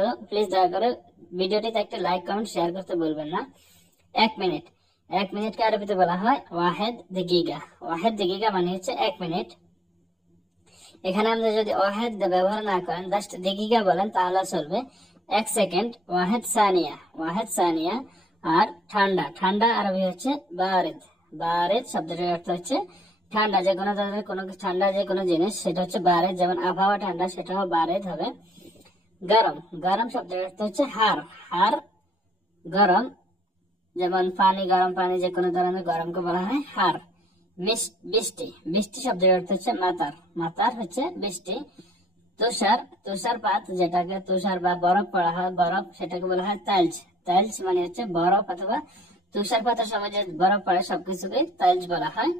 তো প্লিজ দয়া করে ভিডিওটিতে একটা লাইক কমেন্ট শেয়ার করতে বলবেন না। 1 মিনিট, 1 মিনিটকে আরবিতে বলা হয় ওয়াহেদ দাকিকা। ওয়াহেদ দাকিকা মানে হচ্ছে 1 মিনিট। এখানে আমরা যদি ওয়াহেদ ব্যবহার না করেন, জাস্ট দাকিকা বলেন তাহলে চলবে। 1 সেকেন্ড, ওয়াহেদ সানিয়া, ওয়াহেদ সানিয়া। আর ঠান্ডা, ঠান্ডা আরবি হচ্ছে বারিদ। বারিদ শব্দের অর্থ হচ্ছে ঠান্ডা, যে কোনো ধরনের কোনো ঠান্ডা যে কোনো জিনিস সেটা হচ্ছে বারিদ, যেমন আবহাওয়া ঠান্ডা সেটাও বারিদ হবে। গরম, গরম শব্দের অর্থ হচ্ছে হার। হার গরম, যেমন পানি, গরম পানি যে কোনো ধরনের গরমকে বলা হয় হার। বৃষ্টি, বৃষ্টি শব্দের অর্থ হচ্ছে মাতার। মাতার হচ্ছে বৃষ্টি। তুষার, তুষারপাত যেটাকে তুষার বা বরফ পড়া হয়, বরফ সেটাকে বলা হয় তালজ। তালজ মানে হচ্ছে বরফ অথবা তুষারপাতের সময় যে বরফ পড়ে সবকিছুকে তালজ বলা হয়।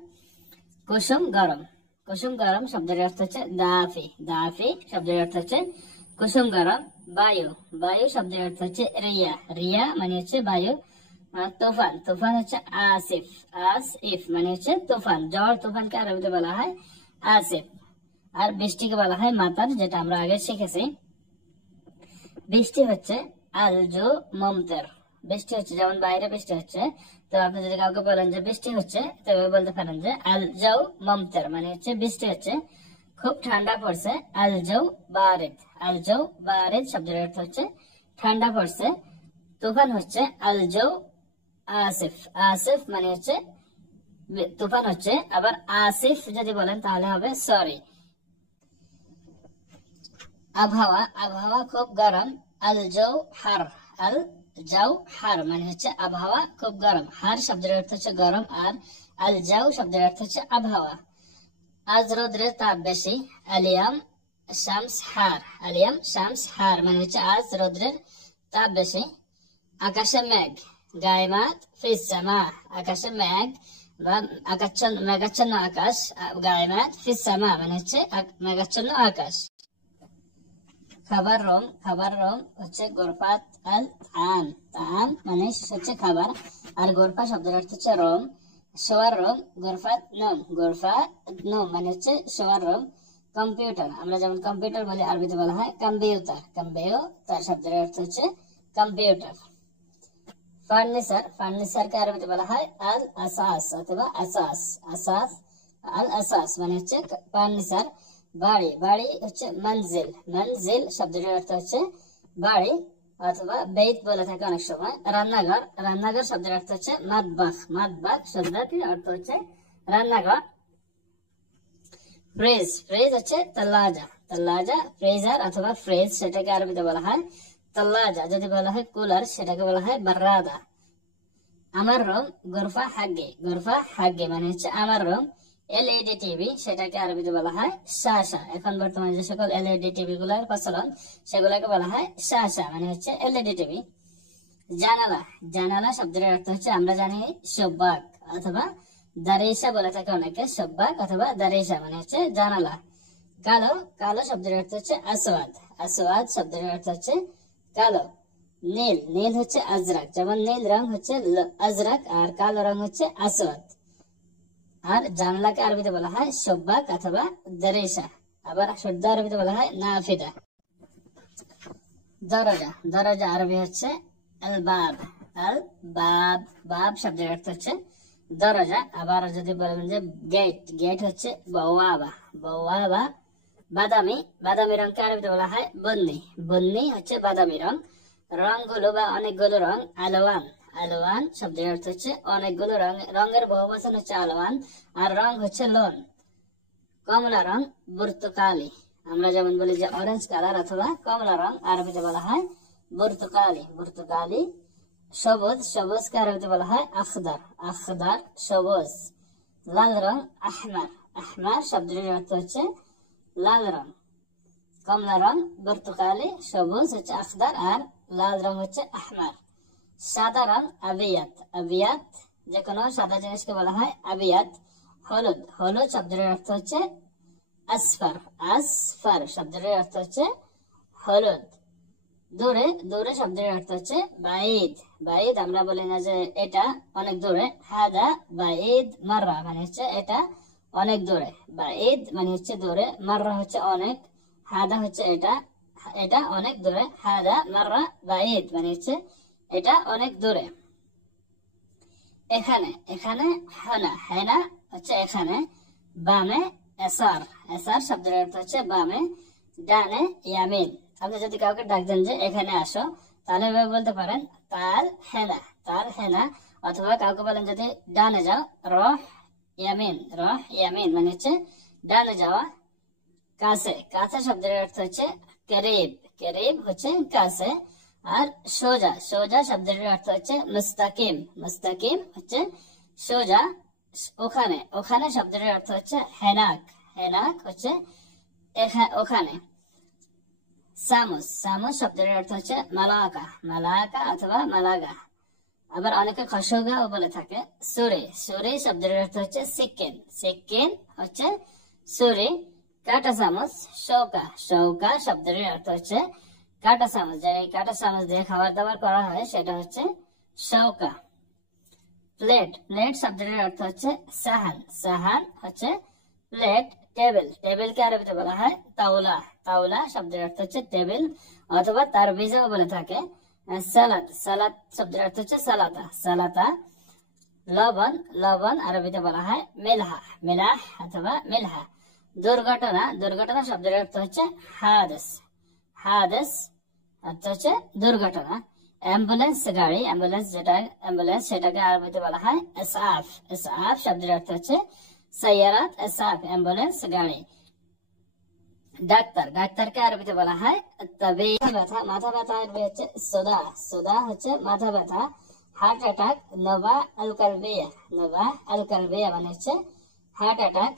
কুসুম গরম, কুসুম গরম শব্দের অর্থ হচ্ছে দাফি। দাফি শব্দের অর্থ হচ্ছে কুসুম গরম। বায়ু, বায়ু শব্দের অর্থ হচ্ছে রিয়া। রিয়া মানে হচ্ছে বায়ু। তুফান, তুফান হচ্ছে আসিফ। আসিফ মানে হচ্ছে তুফান। ঝড় তুফানকে আরবিতে বলা হয় আসিফ। আর বৃষ্টিকে বলা হয় মাতার, যেটা আমরা আগে শিখেছি। বৃষ্টি হচ্ছে আলজু মমতের। বৃষ্টি হচ্ছে, যেমন বাইরে বৃষ্টি হচ্ছে, তো আপনি যদি কাউকে বলেন যে বৃষ্টি হচ্ছে, তবে বলতে পারেন যে আলজাউ মমতের, মানে হচ্ছে বৃষ্টি হচ্ছে, খুব ঠান্ডা পড়ছে। আলজাউ বারিদ, আলজাউ বারিদ শব্দের অর্থ হচ্ছে ঠান্ডা পড়ছে। তুফান হচ্ছে আলজাউ আসিফ। আসিফ মানে হচ্ছে তুফান হচ্ছে। আবার আসিফ যদি বলেন তাহলে হবে সরি। আবহাওয়া, আবহাওয়া খুব গরম। আল জাউ হার, আল জাউ হার মানে হচ্ছে আবহাওয়া খুব গরম। হার শব্দের অর্থ হচ্ছে গরম, আর আল জাউ শব্দের অর্থ হচ্ছে আবহাওয়া। আজ রোদ্রের তাপ বেশি। আলিয়াম শামস হার, আলিয়াম শামস হার মানে হচ্ছে আজ রোদ্রের তাপ বেশি। আকাশে মেঘ, গায়মাত ফিস সামা, আকাশে মেঘ বা মেঘাচ্ছন্ন আকাশ। গায়মাত ফিস সামা মানে হচ্ছে মেঘাচ্ছন্ন আকাশ। খাবার রং, খাবার রং হচ্ছে গোরফাত আল তাম। তাম মানে হচ্ছে খাবার, আর গোরফা শব্দের অর্থ হচ্ছে রং। শোয়ার রং গোরফাত নম, গোরফাত নম মানে হচ্ছে শোয়ার রং। কম্পিউটার, আমরা যেমন কম্পিউটার বলি, আরবিতে বলা হয় কম্পিউটার। কম্পিউটার শব্দের অর্থ হচ্ছে কম্পিউটার। ফার্নিচার, ফার্নিচারকে আরবিতে বলা হয় আল আসাস অথবা আসাস। আসাস, আল আসাস মানে হচ্ছে ফার্নিচার। বাড়ি, বাড়ি হচ্ছে মঞ্জিল। মঞ্জিল শব্দের অর্থ হচ্ছে বাড়ি অথবা বেত বলে থাকে অনেক সময়। রান্নাঘর, রান্নাঘর শব্দের অর্থ হচ্ছে মাতবাখ। মাতবাখ শব্দটির অর্থ হচ্ছে রান্নাঘর। ফ্রিজ, ফ্রিজ হচ্ছে তাল্লাজা। তাল্লাজা ফ্রিজার অথবা ফ্রিজ সেটাকে আরবিতে বলা হয় তাল্লাজা। যদি বলা হয় কুলার সেটাকে বলা হয় বারাদা। আমার রুম গোরফা হাগে, গোরফা হাগে মানে হচ্ছে আমার রুম। এলইডি টিভি সেটাকে আরবিতে বলা হয় শাসা। এখন বর্তমানে যে সকল এলইডি টিভি গুলার প্রচলন সেগুলোকে বলা হয় শাসা মানে হচ্ছে এলইডি টিভি। জানালা, জানালা শব্দের অর্থ হচ্ছে আমরা জানি শব্বাক অথবা দারেসা বলে থাকে অনেকে। শব্বাক অথবা দারেসা মানে হচ্ছে জানালা। কালো, কালো শব্দের অর্থ হচ্ছে আসওয়াদ। আসওয়াদ শব্দের অর্থ হচ্ছে কালো। নীল, নীল হচ্ছে আজরাক, যেমন নীল রং হচ্ছে আজরাক আর কালো রং হচ্ছে আসওয়াদ। আর জানলাকে আরবিতে বলা হয় শব্বাক অথবা দারেসা। আবার শুদ্ধ আরবিতে বলা হয় নাফিদা। দরজা, দরজা আরবি হচ্ছে আল বাব। আল বাব, বাব শব্দের অর্থ হচ্ছে দরজা। আবার যদি বলেন যে গেট, গেট হচ্ছে বওয়াবা। বওয়াবা। বাদামি, বাদামি রংকে আরবিতে বলা হয় বন্নি। বন্নি হচ্ছে বাদামি রং। রংগুলো বা অনেকগুলো রং আলোয়ান। আলোয়ান শব্দের অর্থ হচ্ছে অনেকগুলো রং। রঙের বহুবচন হচ্ছে আলোয়ান, আর রং হচ্ছে লোন। কমলা রং বুর্তুকালি, আমরা যেমন বলি যে অরেঞ্জ কালার অথবা কমলা রং, আরবিতে বলা হয় বুর্তুকালি। বুর্তুকালি। সবুজ, সবুজকে আরবিতে বলা হয় আখদার। আখদার সবুজ। লাল রং আহমার। আহমার শব্দের অর্থ হচ্ছে লাল রং। কমলা রং বুর্তুকালি, সবুজ হচ্ছে আখদার, আর লাল রং হচ্ছে আহমার। সাদা রং আবিয়াত। আবিয়াত যে কোনো সাদা জিনিসকে বলা হয় আবিয়াত। হলুদ, হলুদ শব্দের অর্থ হচ্ছে আসফার। আসফার শব্দের অর্থ হচ্ছে হলুদ। দূরে, দূরে শব্দের অর্থ হচ্ছে বাইদ। বাইদ আমরা বলি না যে এটা অনেক দূরে। হাদা বাইদ মাররা মানে হচ্ছে এটা অনেক দূরে। বাইদ মানে হচ্ছে দূরে, মাররা হচ্ছে অনেক, হাদা হচ্ছে এটা, এটা অনেক দূরে, হাদা মাররা বাঈদ মানে হচ্ছে এটা অনেক দূরে। এখানে, এখানে হানা, হেনা হচ্ছে এখানে, বামে এসার, এসার শব্দের অর্থ হচ্ছে বামে, ডানে ইয়ামিন। আপনি যদি কাউকে ডাক দেন যে এখানে আসো, তাহলে এভাবে বলতে পারেন তাল হেনা, তাল হেনা। অথবা কাউকে বলেন যদি ডানে যাও, রহ ইয়ামিন, রহ ইয়ামিন মানে হচ্ছে ডানে যাওয়া। কাছে, কাছে শব্দের অর্থ হচ্ছে করিব, করিব হচ্ছে কাছে। আর সোজা, সোজা শব্দের অর্থ হচ্ছে মুস্তাকিম, মুস্তাকিম হচ্ছে সোজা। ওখানে, ওখানে শব্দের অর্থ হচ্ছে হেনাক, হেনাক হচ্ছে ওখানে। সামুস, সামুস শব্দের অর্থ হচ্ছে মালাকা, মালাকা অথবা মালাগা। আবার অনেকে খসগাও বলে থাকে। সুরে, সুরে শব্দের অর্থ হচ্ছে সিক্কেন, সিক্কেন হচ্ছে সুরে। কাটা চামচ, শৌকা, শৌকা শব্দের অর্থ হচ্ছে কাটা চামচ, যে কাটা চামচ দিয়ে খাবার দাবার করা হয় সেটা হচ্ছে শৌকা। প্লেট, প্লেট শব্দের অর্থ হচ্ছে সাহান, সাহান হচ্ছে প্লেট। টেবিল, টেবিলকে আরবিতে বলা হয় তাওলা, তাওলা শব্দের অর্থ হচ্ছে টেবিল অথবা তারবিজাও বলে থাকে। সালাত, সালাত শব্দের অর্থ হচ্ছে সালাতা, সালাতা। লবণ, লবণ আরবিতে বলা হয় মিলহা, মিলাহ অথবা মিলহা। দুর্ঘটনা, দুর্ঘটনা শব্দের অর্থ হচ্ছে হাদিস, হাদিস অর্থ হচ্ছে দুর্ঘটনা। অ্যাম্বুলেন্স গাড়ি, অ্যাম্বুলেন্স যেটা অ্যাম্বুলেন্স সেটাকে আরবিতে বলা হয় ইসআফ, ইসআফ শব্দের অর্থ হচ্ছে সাইয়ারাত, ইসআফ অ্যাম্বুলেন্স গাড়ি। ডাক্তার, ডাক্তারকে আরবিতে বলা হয় তাবিব। ব্যথা, মাথা ব্যথা আরবি হচ্ছে সোদা, সোদা হচ্ছে মাথা ব্যথা। হার্ট অ্যাটাক, নবা আল কালবিয়া, নবা আল কালবিয়া মানে হচ্ছে হার্ট অ্যাটাক।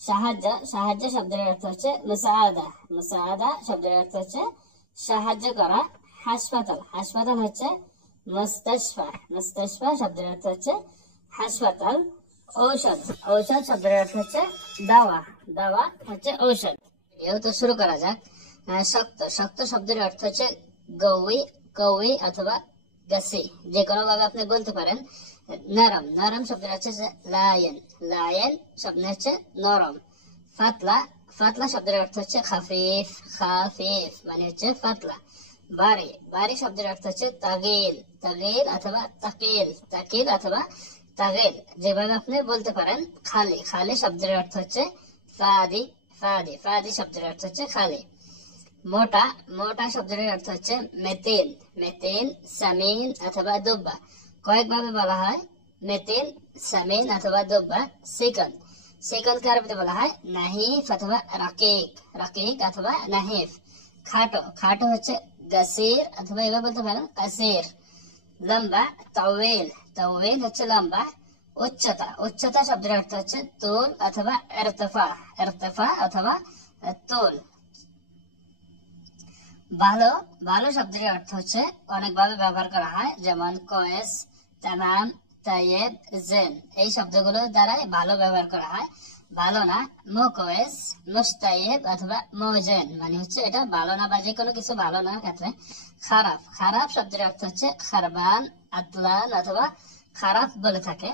সাহায্য, সাহায্য শব্দের অর্থ হচ্ছে মুসাআদা, মুসাআদা শব্দের অর্থ হচ্ছে সাহায্য করা। হাসপাতাল, হাসপাতাল হচ্ছে মুস্তাশফা, মুস্তাশফা শব্দের অর্থ হচ্ছে হাসপাতাল। ঔষধ, ঔষধ শব্দের অর্থ হচ্ছে দাওয়া, দাওয়া হচ্ছে ঔষধ। এও তো শুরু করা যাক। শক্ত, শক্ত শব্দের অর্থ হচ্ছে গৌই, কৌই অথবা গাছি, যে কোনো ভাবে আপনি বলতে পারেন। নরম, নরম শব্দের হচ্ছে লায়ন, লায়ন শব্দ হচ্ছে নরম। ফাতলা, ফাতলা শব্দের অর্থ হচ্ছে খাফিফ, খাফিফ মানে হচ্ছে ফাতলা। বাড়ি, বাড়ি শব্দের অর্থ হচ্ছে তাগিল, তাগিল অথবা তাকিল, তাকিল অথবা তাগিল, যেভাবে আপনি বলতে পারেন। খালি, খালি শব্দের অর্থ হচ্ছে ফাদি, ফাদি, ফাদি শব্দের অর্থ হচ্ছে খালি। মোটা, মোটা শব্দের অর্থ হচ্ছে মেতিন, মেতিন সামিন অথবা দুব্বা, কয়েকভাবে বলা হয় মেতিন, সামিন অথবা দুব্বা। চিকন, চিকনকে আরবিতে বলা হয় নাহিফ অথবা রাকিক, রাকিক অথবা নাহিফ। খাটো, খাটো হচ্ছে গাসির অথবা এভাবে বলতে পারেন কাসির। লম্বা, তাওয়েল, তাওয়েল হচ্ছে লম্বা। উচ্চতা, উচ্চতা শব্দের অর্থ হচ্ছে তুল অথবা ইরতিফা, ইরতিফা অথবা তুল। ভালো, ভালো শব্দের অর্থ হচ্ছে অনেকভাবে ব্যবহার করা হয়, যেমন কোয়েস, তামাম, তাইয়েব, জেন, এই শব্দগুলো দ্বারাই ভালো ব্যবহার করা হয়। ভালো না, মুকোয়েস, মুস্তাইয়েব অথবা মুজেন মানে হচ্ছে এটা ভালো না বা যে কোনো কিছু ভালো না ক্ষেত্রে। খারাপ, খারাপ শব্দের অর্থ হচ্ছে খারবান, আতলান অথবা খারাপ বলে থাকে।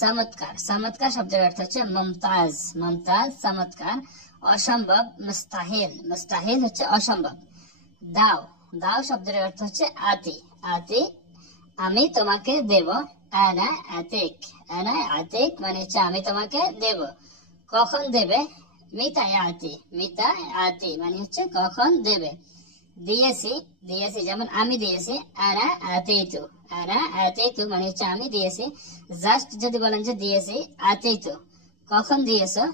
চমৎকার, চমৎকার শব্দের অর্থ হচ্ছে মুমতাজ, মুমতাজ চমৎকার। অসম্ভব, মুস্তাহিল, মুস্তাহিল হচ্ছে অসম্ভব। দাও, দাও শব্দের অর্থ হচ্ছে আতি, আতি আমি তোমাকে দেব। আনা আতিক, আনা আতিক মানে হচ্ছে আমি তোমাকে দেব। কখন দেবে? মিতা আতি, মিতা আতি মানে হচ্ছে কখন দেবে। দিয়েছি, দিয়েছি যেমন আমি দিয়েছি। আনা আতিতু, আনা আতিতু মানে হচ্ছে আমি দিয়েছি। জাস্ট যদি বলেন যে দিয়েছি, আতিতু কখন দিয়েছো?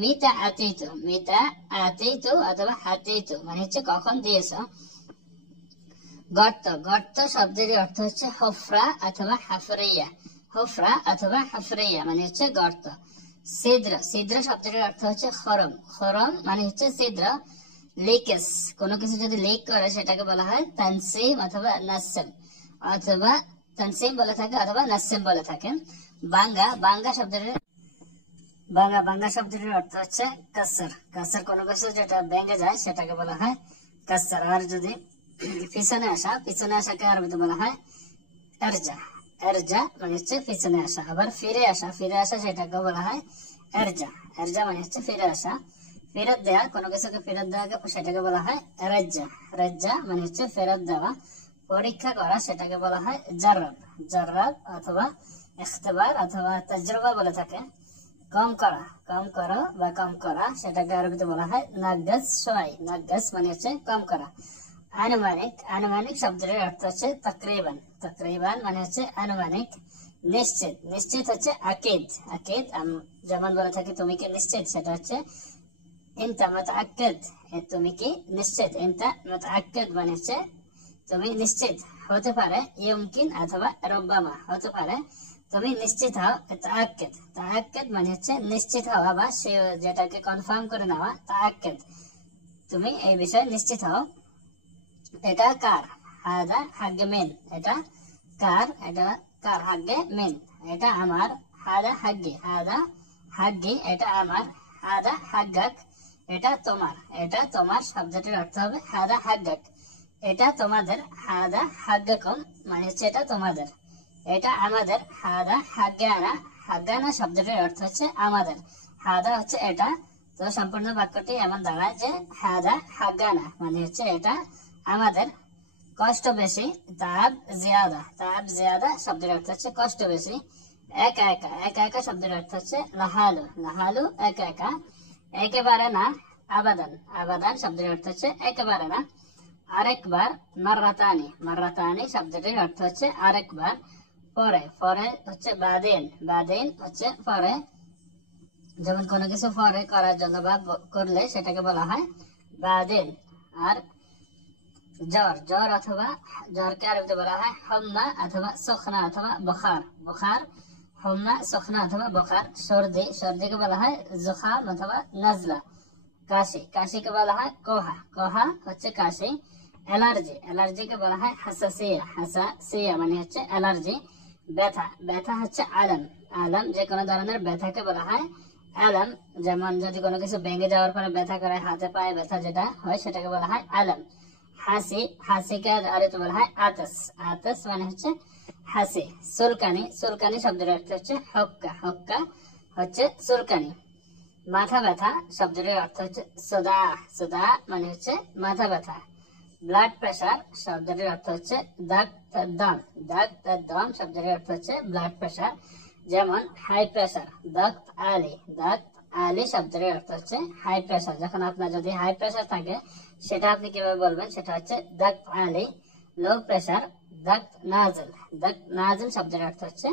মিতা আতিতু, মিতা আতিতু অথবা হাতিতু মানে হচ্ছে কখন দিয়েছো। গর্ত, গর্ত শব্দের অর্থ হচ্ছে হুফরা অথবা হাফরিয়া, হুফরা অথবা হাফরিয়া মানে হচ্ছে গর্ত। ছিদ্র, ছিদ্র শব্দের অর্থ হচ্ছে খরম, খরম মানে হচ্ছে ছিদ্র। লিকেজ, কোনো কিছু যদি লিক করে সেটাকে বলা হয় তানসিম অথবা নাসিম, অথবা তানসিম বলে থাকে অথবা নাসিম বলে থাকে। বাঙ্গা, বাঙ্গা শব্দের বাঙ্গা, বাঙ্গা শব্দের অর্থ হচ্ছে কাসর, কাসর কোনো কিছু যেটা ভেঙে যায় সেটাকে বলা হয় কাসর। আর যদি পিছনে আসা, পিছনে আসাকে আরবিতে বলা হয় এরজা, এরজা মানে হচ্ছে পিছনে আসা। আবার ফিরে আসা, ফিরে আসা সেটাকে বলা হয় এরজা, এরজা মানে হচ্ছে ফিরে আসা। ফেরত দেয়া, কোনো কিছুকে ফেরত দেওয়াকে সেটাকে বলা হয় রাজ্জা। রাজ্জা মানে হচ্ছে ফেরত দেওয়া। পরীক্ষা করা সেটাকে বলা হয় জাররাব। জাররাব অথবা ইখতিবার অথবা তাজরবা বলে থাকে। কম করা, কম করো বা কম করা সেটাকে আরবিতে বলা হয় নাগাস শোয়াই। নাগাস মানে হচ্ছে কম করা। আনুমানিক, আনুমানিক শব্দের অর্থ হচ্ছে তাকরিবান। তাকরিবান মানে হচ্ছে আনুমানিক। নিশ্চিত, নিশ্চিত হচ্ছে আকিদ। আকিদ যেমন বলে থাকি তুমি কি নিশ্চিত, সেটা হচ্ছে ইনতা মুতাআক্কিদ। তুমি কি নিশ্চিত, ইনতা মুতাআক্কিদ মানে হচ্ছে তুমি নিশ্চিত। হতে পারে ইয়ুমকিন অথবা রুব্বামা, হতে পারে তুমি নিশ্চিত হও। তাআক্কিদ, তাআক্কিদ মানে হচ্ছে নিশ্চিত হওয়া বা সে যেটাকে কনফার্ম করে নেওয়া। তাআক্কিদ, তুমি এই বিষয়ে নিশ্চিত হও। এটা কার, হাদা হাগ্গে মিন। এটা কার, এটা কার, হাগ্গে মিন এটা আমার। হাদা হাগ্গি, হাদা হাগ্গি এটা আমার। হাদা হাগ্গাক এটা তোমার। এটা তোমার শব্দটির অর্থ হবে হাদা হাগ্গাক, এটা তোমাদের। হাদা হাগ্গাকুম মানে হচ্ছে এটা তোমাদের। এটা আমাদের। হাদা হাগ্গানা, হাগ্গানা শব্দটির অর্থ হচ্ছে আমাদের। হাদা হচ্ছে এটা, তো সম্পূর্ণ বাক্যটি এমন দাঁড়ায় যে হাদা হাগ্গানা মানে হচ্ছে এটা আমাদের। কষ্ট বেশি, তাব জিয়াদা। তাব জিয়াদা শব্দের অর্থ হচ্ছে কষ্ট বেশি। একা একা, একা একা শব্দের অর্থ হচ্ছে লাহালু। লাহালু একা একা। একেবারে না, আবাদান। আবাদান শব্দের অর্থ হচ্ছে একেবারে না। আরেকবার, মাররাতানি। মাররাতানি শব্দটির অর্থ হচ্ছে আরেকবার। পরে, পরে হচ্ছে বাদেন। বাদেন হচ্ছে পরে। যেমন কোনো কিছু পরে করার জন্য বা করলে সেটাকে বলা হয় বাদেন। আর জ্বর, জ্বর অথবা জ্বরকে আরবিতে বলা হয় হুম্মা অথবা সুখনা অথবা বুখার। বুখার, হুম্মা সুখনা অথবা বুখার। সর্দি, সর্দিকে বলা হয় জুখাম অথবা নাজলা। কাশি, কাশিকে বলা হয় কোহা। কোহা হচ্ছে কাশি। অ্যালার্জি, অ্যালার্জিকে বলা হয় হাসাসিয়া। হাসাসিয়া মানে হচ্ছে অ্যালার্জি। ব্যথা, ব্যথা হচ্ছে আলম। আলম যে কোনো ধরনের ব্যথাকে বলা হয় আলম। যেমন যদি কোনো কিছু ভেঙে যাওয়ার পরে ব্যথা করে, হাতে পায়ে ব্যথা যেটা হয় সেটাকে বলা হয় আলম। হাসি, হাসিকে আরবিতে বলা হয় আতস। আতস মানে হচ্ছে হাসি। সুলকানি, সুলকানি শব্দের অর্থ হচ্ছে হক্কা। হক্কা হচ্ছে সুলকানি। মাথা ব্যথা শব্দের অর্থ হচ্ছে সুদা। সুদা মানে হচ্ছে মাথা ব্যথা। ব্লাড প্রেশার শব্দের অর্থ হচ্ছে দাগ দম। দাগ দম শব্দের অর্থ হচ্ছে ব্লাড প্রেশার। যেমন হাই প্রেশার, দাগ আলি। দাগ আলি শব্দের অর্থ হচ্ছে হাই প্রেশার। যখন আপনার যদি হাই প্রেশার থাকে সেটা আপনি কিভাবে বলবেন, সেটা হচ্ছে দাগ আলি। লো প্রেশার, দাগ নাজল। দাগ নাজল শব্দের অর্থ হচ্ছে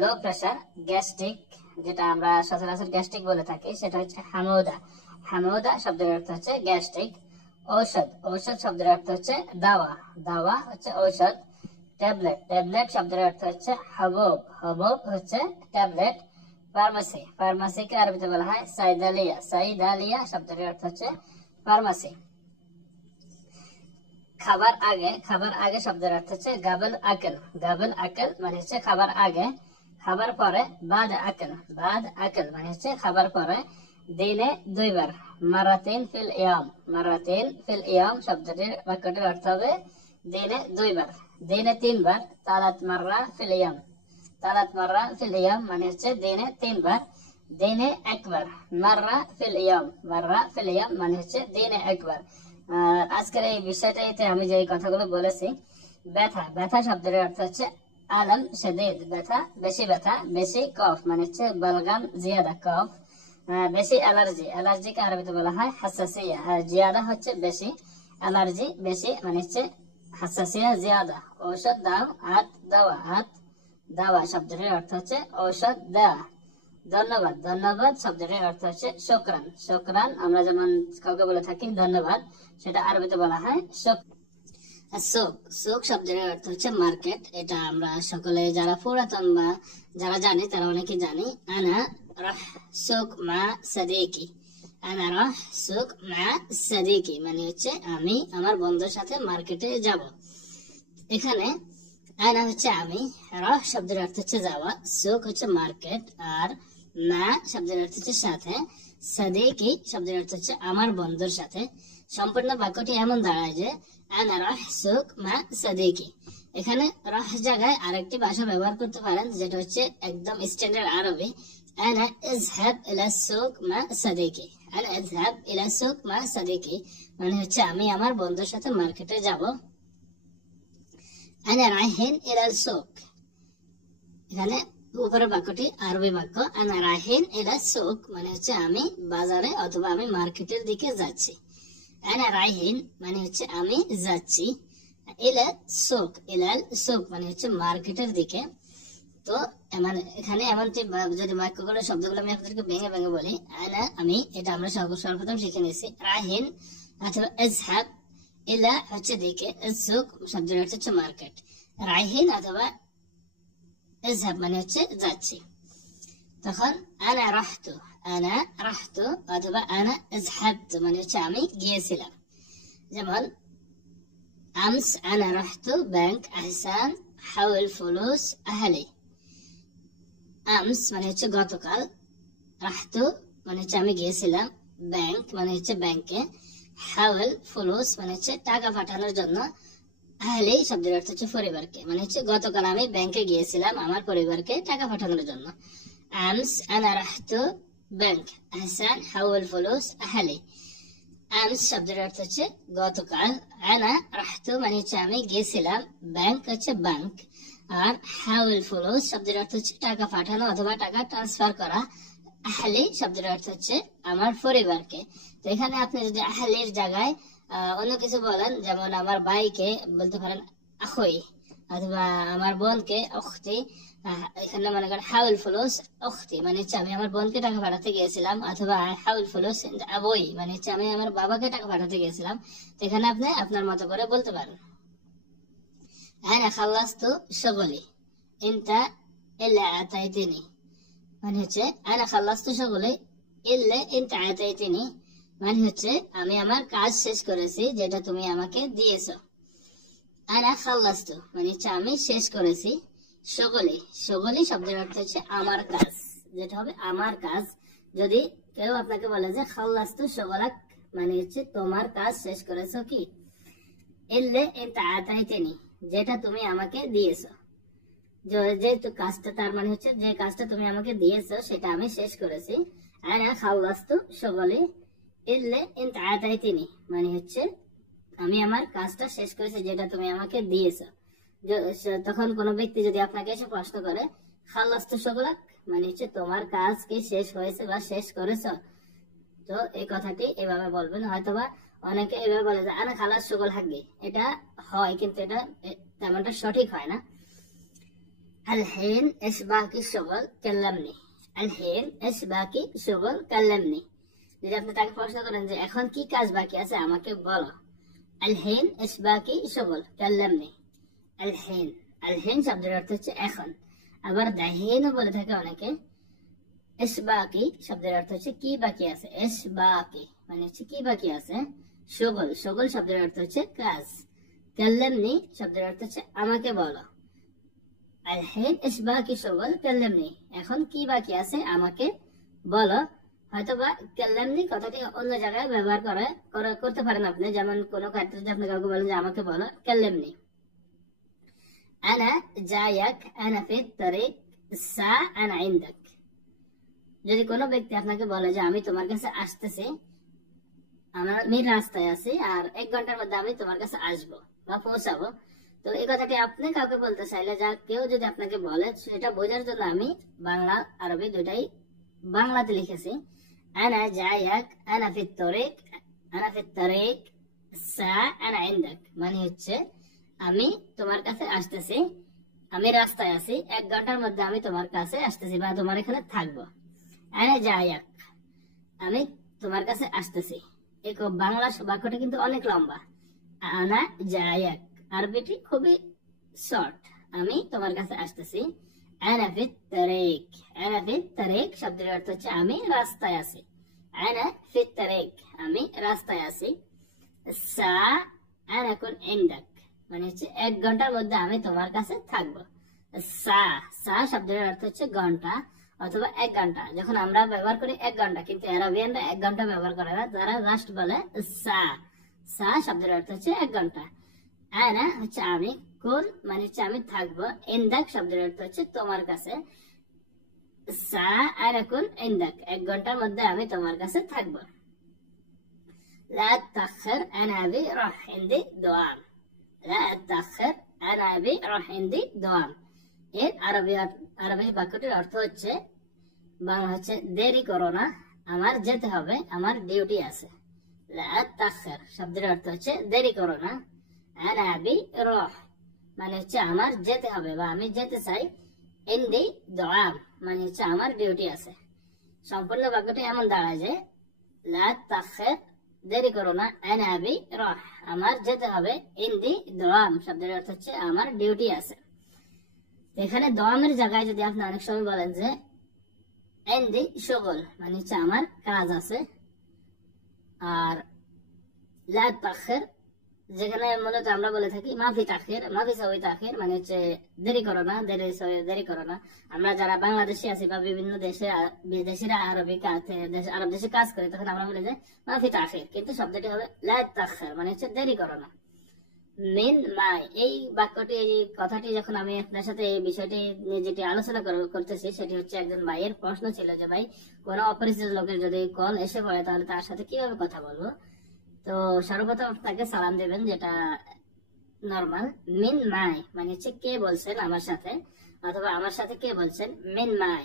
লো প্রেশার। গ্যাস্ট্রিক, যেটা আমরা সচরাচর গ্যাস্ট্রিক বলে থাকি, সেটা হচ্ছে হামুদা। হামুদা শব্দের অর্থ হচ্ছে গ্যাস্ট্রিক। ঔষধ, ঔষধ শব্দের অর্থ হচ্ছে দাওয়া। দাওয়া হচ্ছে ঔষধ। ট্যাবলেট, ট্যাবলেট শব্দের অর্থ হচ্ছে হাবুব। হাবুব হচ্ছে ট্যাবলেট। ফার্মাসি, ফার্মাসিকে আরবিতে বলা হয় সাইদালিয়া। সাইদালিয়া শব্দের অর্থ হচ্ছে ফার্মাসি। খাবার আগে, খাবার আগে শব্দের অর্থ হচ্ছে গাবল আকেল। গাবল আকেল মানে হচ্ছে খাবার আগে। খাবার পরে, বাদ আকেল। বাদ আকেল মানে হচ্ছে খাবার পরে। দিনে দুইবার, মারাতিন ফিল ইয়াম। মারাতিন ফিল ইয়াম শব্দটির বাক্যটির অর্থ হবে দিনে দুইবার। দিনে তিনবার, তালাত মাররা ফিল ইয়াম। তালাত মাররা ফিল ইয়াম মানে হচ্ছে দিনে তিনবার। দিনে একবার, মাররা ফিল ইয়াম। মাররা ফিল ইয়াম মানে হচ্ছে দিনে একবার। আজকের এই বিষয়টাতে আমি যে কথাগুলো বলেছি, ব্যথা, ব্যথা শব্দের অর্থ হচ্ছে আলম শদীদ। ব্যথা বেশি, ব্যথা বেশি। কফ মানে হচ্ছে বালগাম জিয়াদা, কফ বেশি। অ্যালার্জি, অ্যালার্জিকে আরবিতে বলা হয় হাসাসিয়া। আর জিয়াদা হচ্ছে বেশি, অ্যালার্জি বেশি মানে হচ্ছে হাসাসিয়া জিয়াদা। ঔষধ দাও, আত দাওয়া। আত দাওয়া শব্দের অর্থ হচ্ছে ঔষধ দেওয়া। ধন্যবাদ, ধন্যবাদ শব্দের অর্থ হচ্ছে শুকরান। শুকরান আমরা যেমন কাউকে বলে থাকি ধন্যবাদ, সেটা আরবিতে বলা হয় শুকরান। সুক, সুক শব্দের অর্থ হচ্ছে মার্কেট। এটা আমরা সকলে যারা পুরাতন বা যারা জানি তারা অনেকে জানি। আনা রাহ সুক মা সাদিকি। আনা রাহ সুক মা সাদিকি মানে হচ্ছে আমি আমার বন্ধুর সাথে মার্কেটে যাব। এখানে আনা হচ্ছে আমি, রাহ শব্দের অর্থ হচ্ছে যাওয়া, সুক হচ্ছে মার্কেট, আর মা শব্দের অর্থ হচ্ছে সাথে, সাদিকি শব্দের অর্থ হচ্ছে আমার বন্ধুর সাথে। সম্পূর্ণ বাক্যটি এমন দাঁড়ায় যে আনা রাহ সুক মা সাদিকি। এখানে রাহ জায়গায় আরেকটি ভাষা ব্যবহার করতে পারেন, যেটা হচ্ছে একদম স্ট্যান্ডার্ড আরবি। আনা ইযহাব ইলা সুক মা সাদিকি। আনা আযহাব ইলা সুক মা সাদিকি, মানে হচ্ছে আমি আমার বন্ধুর সাথে মার্কেটে যাব। আনা রাইহিন ইলা সুক, এখানে উপরের বাক্যটি আরবি বাক্য। আনা রাইহিন ইলা সুক মানে হচ্ছে আমি বাজারে অথবা আমি মার্কেটের দিকে যাচ্ছি। আনা রাইহিন মানে হচ্ছে আমি যাচ্ছি। ইলা সুক, ইলাল সুক মানে হচ্ছে মার্কেটের দিকে। তো এখানে এমনটি যদি বাক্যগুলো শব্দগুলো আমি আপনাদেরকে ভেঙে ভেঙে বলি, আনা আমি, এটা আমরা সর্বপ্রথম শিখে নিয়েছি। রাহিন অথবা আযহাব, ইলা হচ্ছে দিকে, সুক শব্দের অর্থ হচ্ছে মার্কেট। রাহিন অথবা আযহাব মানে হচ্ছে যাচ্ছি। তখন আনা রাহতু অথবা আনা আযহাবতু মানে হচ্ছে আমি গিয়েছিলাম। যেমন আমস আনা রাহতু ব্যাংক আহসান হাওল ফুলুস আহলি। আমস মানে হচ্ছে গতকাল, রাহতু মানে হচ্ছে আমি গিয়েছিলাম, ব্যাংক মানে হচ্ছে ব্যাংকে, হাওল ফুলুস মানে হচ্ছে টাকা পাঠানোর জন্য, আহলি শব্দের অর্থ হচ্ছে পরিবারকে, মানে হচ্ছে গতকাল আমি ব্যাংকে গিয়েছিলাম আমার পরিবারকে টাকা পাঠানোর জন্য। আমস আনা রাহতু ব্যাংক আহসান হাওল ফুলুস আহলি। আমস শব্দের অর্থ হচ্ছে গতকাল, আনা রাহতু মানে হচ্ছে আমি গিয়েছিলাম, ব্যাংক হচ্ছে ব্যাংক, আর হাওল ফুলুস শব্দের অর্থ হচ্ছে টাকা পাঠানো অথবা টাকা ট্রান্সফার করা। আহলি শব্দের অর্থ হচ্ছে আমার পরিবারকে। তো এখানে আপনি যদি আহলির জায়গায় অন্য কিছু বলেন, যেমন আমার ভাইকে বলতে পারেন আখই, অথবা আমার বোনকে অখতি। এখানে মনে করেন হাউল ফুলুস অখতি মানে হচ্ছে আমি আমার বোনকে টাকা পাঠাতে গিয়েছিলাম, অথবা হাউল ফুলুস আবই মানে হচ্ছে আমি আমার বাবাকে টাকা পাঠাতে গিয়েছিলাম। তো এখানে আপনি আপনার মতো করে বলতে পারেন। আনা খাল্লাস্তু শুগলি ইনতা ইল্লা আতাইতিনি, মানে হচ্ছে আনা খাল্লাস্তু শুগলি ইল্লা ইনতা আতাইতিনি, মানে হচ্ছে আমি আমার কাজ শেষ করেছি যেটা তুমি আমাকে দিয়েছো। আনা খাল্লাস্তু মানে হচ্ছে আমি শেষ করেছি। শুগলি, শুগলি শব্দের অর্থ হচ্ছে আমার কাজ, যেটা হবে আমার কাজ। যদি কেউ আপনাকে বলে যে খাল্লাস্তু শুগলাক মানে হচ্ছে তোমার কাজ শেষ করেছো কি, ইল্লা ইনতা আতাইতিনি যেটা তুমি আমাকে দিয়েছো, যেহেতু কাজটা তার মানে হচ্ছে যে কাজটা তুমি আমাকে দিয়েছো সেটা আমি শেষ করেছি। আনা খাল্লাস্তু শুগলি ইল্লা ইনতা আতাইতিনি মানে হচ্ছে আমি আমার কাজটা শেষ করেছি যেটা তুমি আমাকে দিয়েছো। তখন কোন ব্যক্তি যদি আপনাকে এসে প্রশ্ন করে খাল্লাস্তু শুগলাক মানে হচ্ছে তোমার কাজ কি শেষ হয়েছে বা শেষ করেছো, তো এই কথাটি এভাবে বলবেন। হয়তোবা অনেকে এভাবে বলে যে আনা খালাস শুগল হাগি, এটা হয় কিন্তু এটা তেমনটা সঠিক হয় না। আলহিন ইসবাকি শুগল কাল্লামনি, আলহিন ইসবাকি শুগল কাল্লামনি, যদি আপনি তাকে প্রশ্ন করেন যে এখন কি কাজ বাকি আছে আমাকে বলো, আলহিন ইসবাকি শুগল কাল্লামনি। আলহিন, আলহিন শব্দের অর্থ হচ্ছে এখন। আবার দাহিনও বলে থাকে অনেকে। ইসবাকি শব্দের অর্থ হচ্ছে কি বাকি আছে, ইসবাকি মানে হচ্ছে কি বাকি আছে। শুগল, শুগল শব্দের অর্থ হচ্ছে কাজ। কাল্লামনি শব্দের অর্থ হচ্ছে আমাকে বলো। আলহিন ইসবাকি শুগল কাল্লামনি, এখন কি বাকি আছে আমাকে বলো। হয়তোবা কাল্লামনি কথাটি অন্য জায়গায় ব্যবহার করতে পারেন আপনি, যেমন কোনো ক্ষেত্রে যদি আপনি কাউকে বলেন যে আমাকে বলো কাল্লামনি। আনা জায়াক আনা ফিত তারিক সা আনা ইনদাক, যদি কোনো ব্যক্তি আপনাকে বলে যে আমি তোমার কাছে আসতেছি, আমি রাস্তায় আছি আর 1 ঘন্টার মধ্যে আমি তোমার কাছে আসবো বা পৌঁছাবো, তো এই কথাটি আপনি কাউকে বলতে চাইলে যা কেউ যদি আপনাকে বলে সেটা বোঝার জন্য আমি বাংলা আরবি দুটাই বাংলাতে লিখেছি। আনা জায়াক আনা ফিত তারিক সা আনা ইনদাক মানে হচ্ছে আমি তোমার কাছে আসতেছি, আমি রাস্তায় আছি, 1 ঘন্টার মধ্যে আমি তোমার কাছে আসতেছি বা তোমার এখানে থাকবো। আনা জায়াক আমি তোমার কাছে আসতেছি, এই বাংলা বাক্যটা কিন্তু অনেক লম্বা। আনা জায়াক আরবিটি খুবই শর্ট, আমি তোমার কাছে আসতেছি। আনা ফিত তারিক, আনা ফিত তারিক শব্দের অর্থ হচ্ছে আমি রাস্তায় আছি। আনা ফিত তারিক আমি রাস্তায় আছি। সা আনা কুন ইনদাক মানে হচ্ছে 1 ঘন্টার মধ্যে আমি তোমার কাছে থাকবো। সা, সা শব্দের অর্থ হচ্ছে ঘন্টা অথবা 1 ঘন্টা। যখন আমরা ব্যবহার করি 1 ঘন্টা, কিন্তু আরবিয়ানরা 1 ঘন্টা ব্যবহার করে না, তারা জাস্ট বলে সা। সা শব্দের অর্থ হচ্ছে 1 ঘন্টা। আনা হচ্ছে আমি, কোন মানে হচ্ছে আমি থাকবো, ইনদাক শব্দের অর্থ হচ্ছে তোমার কাছে। সা আনা কুন ইনদাক 1 ঘন্টার মধ্যে আমি তোমার কাছে থাকবো। لا تأخر أنا أبي روح عندي دوام لا تأخر أنا أبي روح عندي دوام এর আরবি বাক্যটির অর্থ হচ্ছে বাংলা হচ্ছে দেরি করো না আমার যেতে হবে আমার ডিউটি আছে লা তাখার শব্দের অর্থ হচ্ছে দেরি করো না আনা আবি রুহ মানে হচ্ছে আমার যেতে হবে বা আমি যেতে চাই ইনদি দুআম মানে হচ্ছে আমার ডিউটি আছে সম্পূর্ণ বাক্যটি এমন দাঁড়ায় যে লা তাখার দেরি করো না আনা আবি রুহ আমার যেতে হবে ইনদি দুআম শব্দের অর্থ হচ্ছে আমার ডিউটি আছে এখানে দোয়ামের জায়গায় যদি আপনি অনেক সময় বলেন যে ইনদি শুগল মানে হচ্ছে আমার কাজ আছে আর লা তাখির যেখানে মূলত আমরা বলে থাকি মাফি তাখির মাফি সওয়াই তাখির মানে হচ্ছে দেরি করো না দেরি করো না আমরা যারা বাংলাদেশে আছি বা বিভিন্ন দেশে বিদেশিরা আরব দেশে কাজ করে তখন আমরা বলি যে মাফি তাখির কিন্তু শব্দটি হবে লা তাখির মানে হচ্ছে দেরি করো না মিন মাই এই বাক্যটি এই কথাটি যখন আমি আপনার সাথে এই বিষয়টি নিয়ে যেটি আলোচনা করতেছি সেটি হচ্ছে একজন ভাইয়ের প্রশ্ন ছিল যে ভাই কোনো অপরিচিত লোকের যদি কল এসে পড়ে তাহলে তার সাথে কিভাবে কথা বলবো তো সর্বপ্রথম তাকে সালাম দেবেন যেটা নরমাল মিন মাই মানে হচ্ছে কে বলছেন আমার সাথে অথবা আমার সাথে কে বলছেন মিন মাই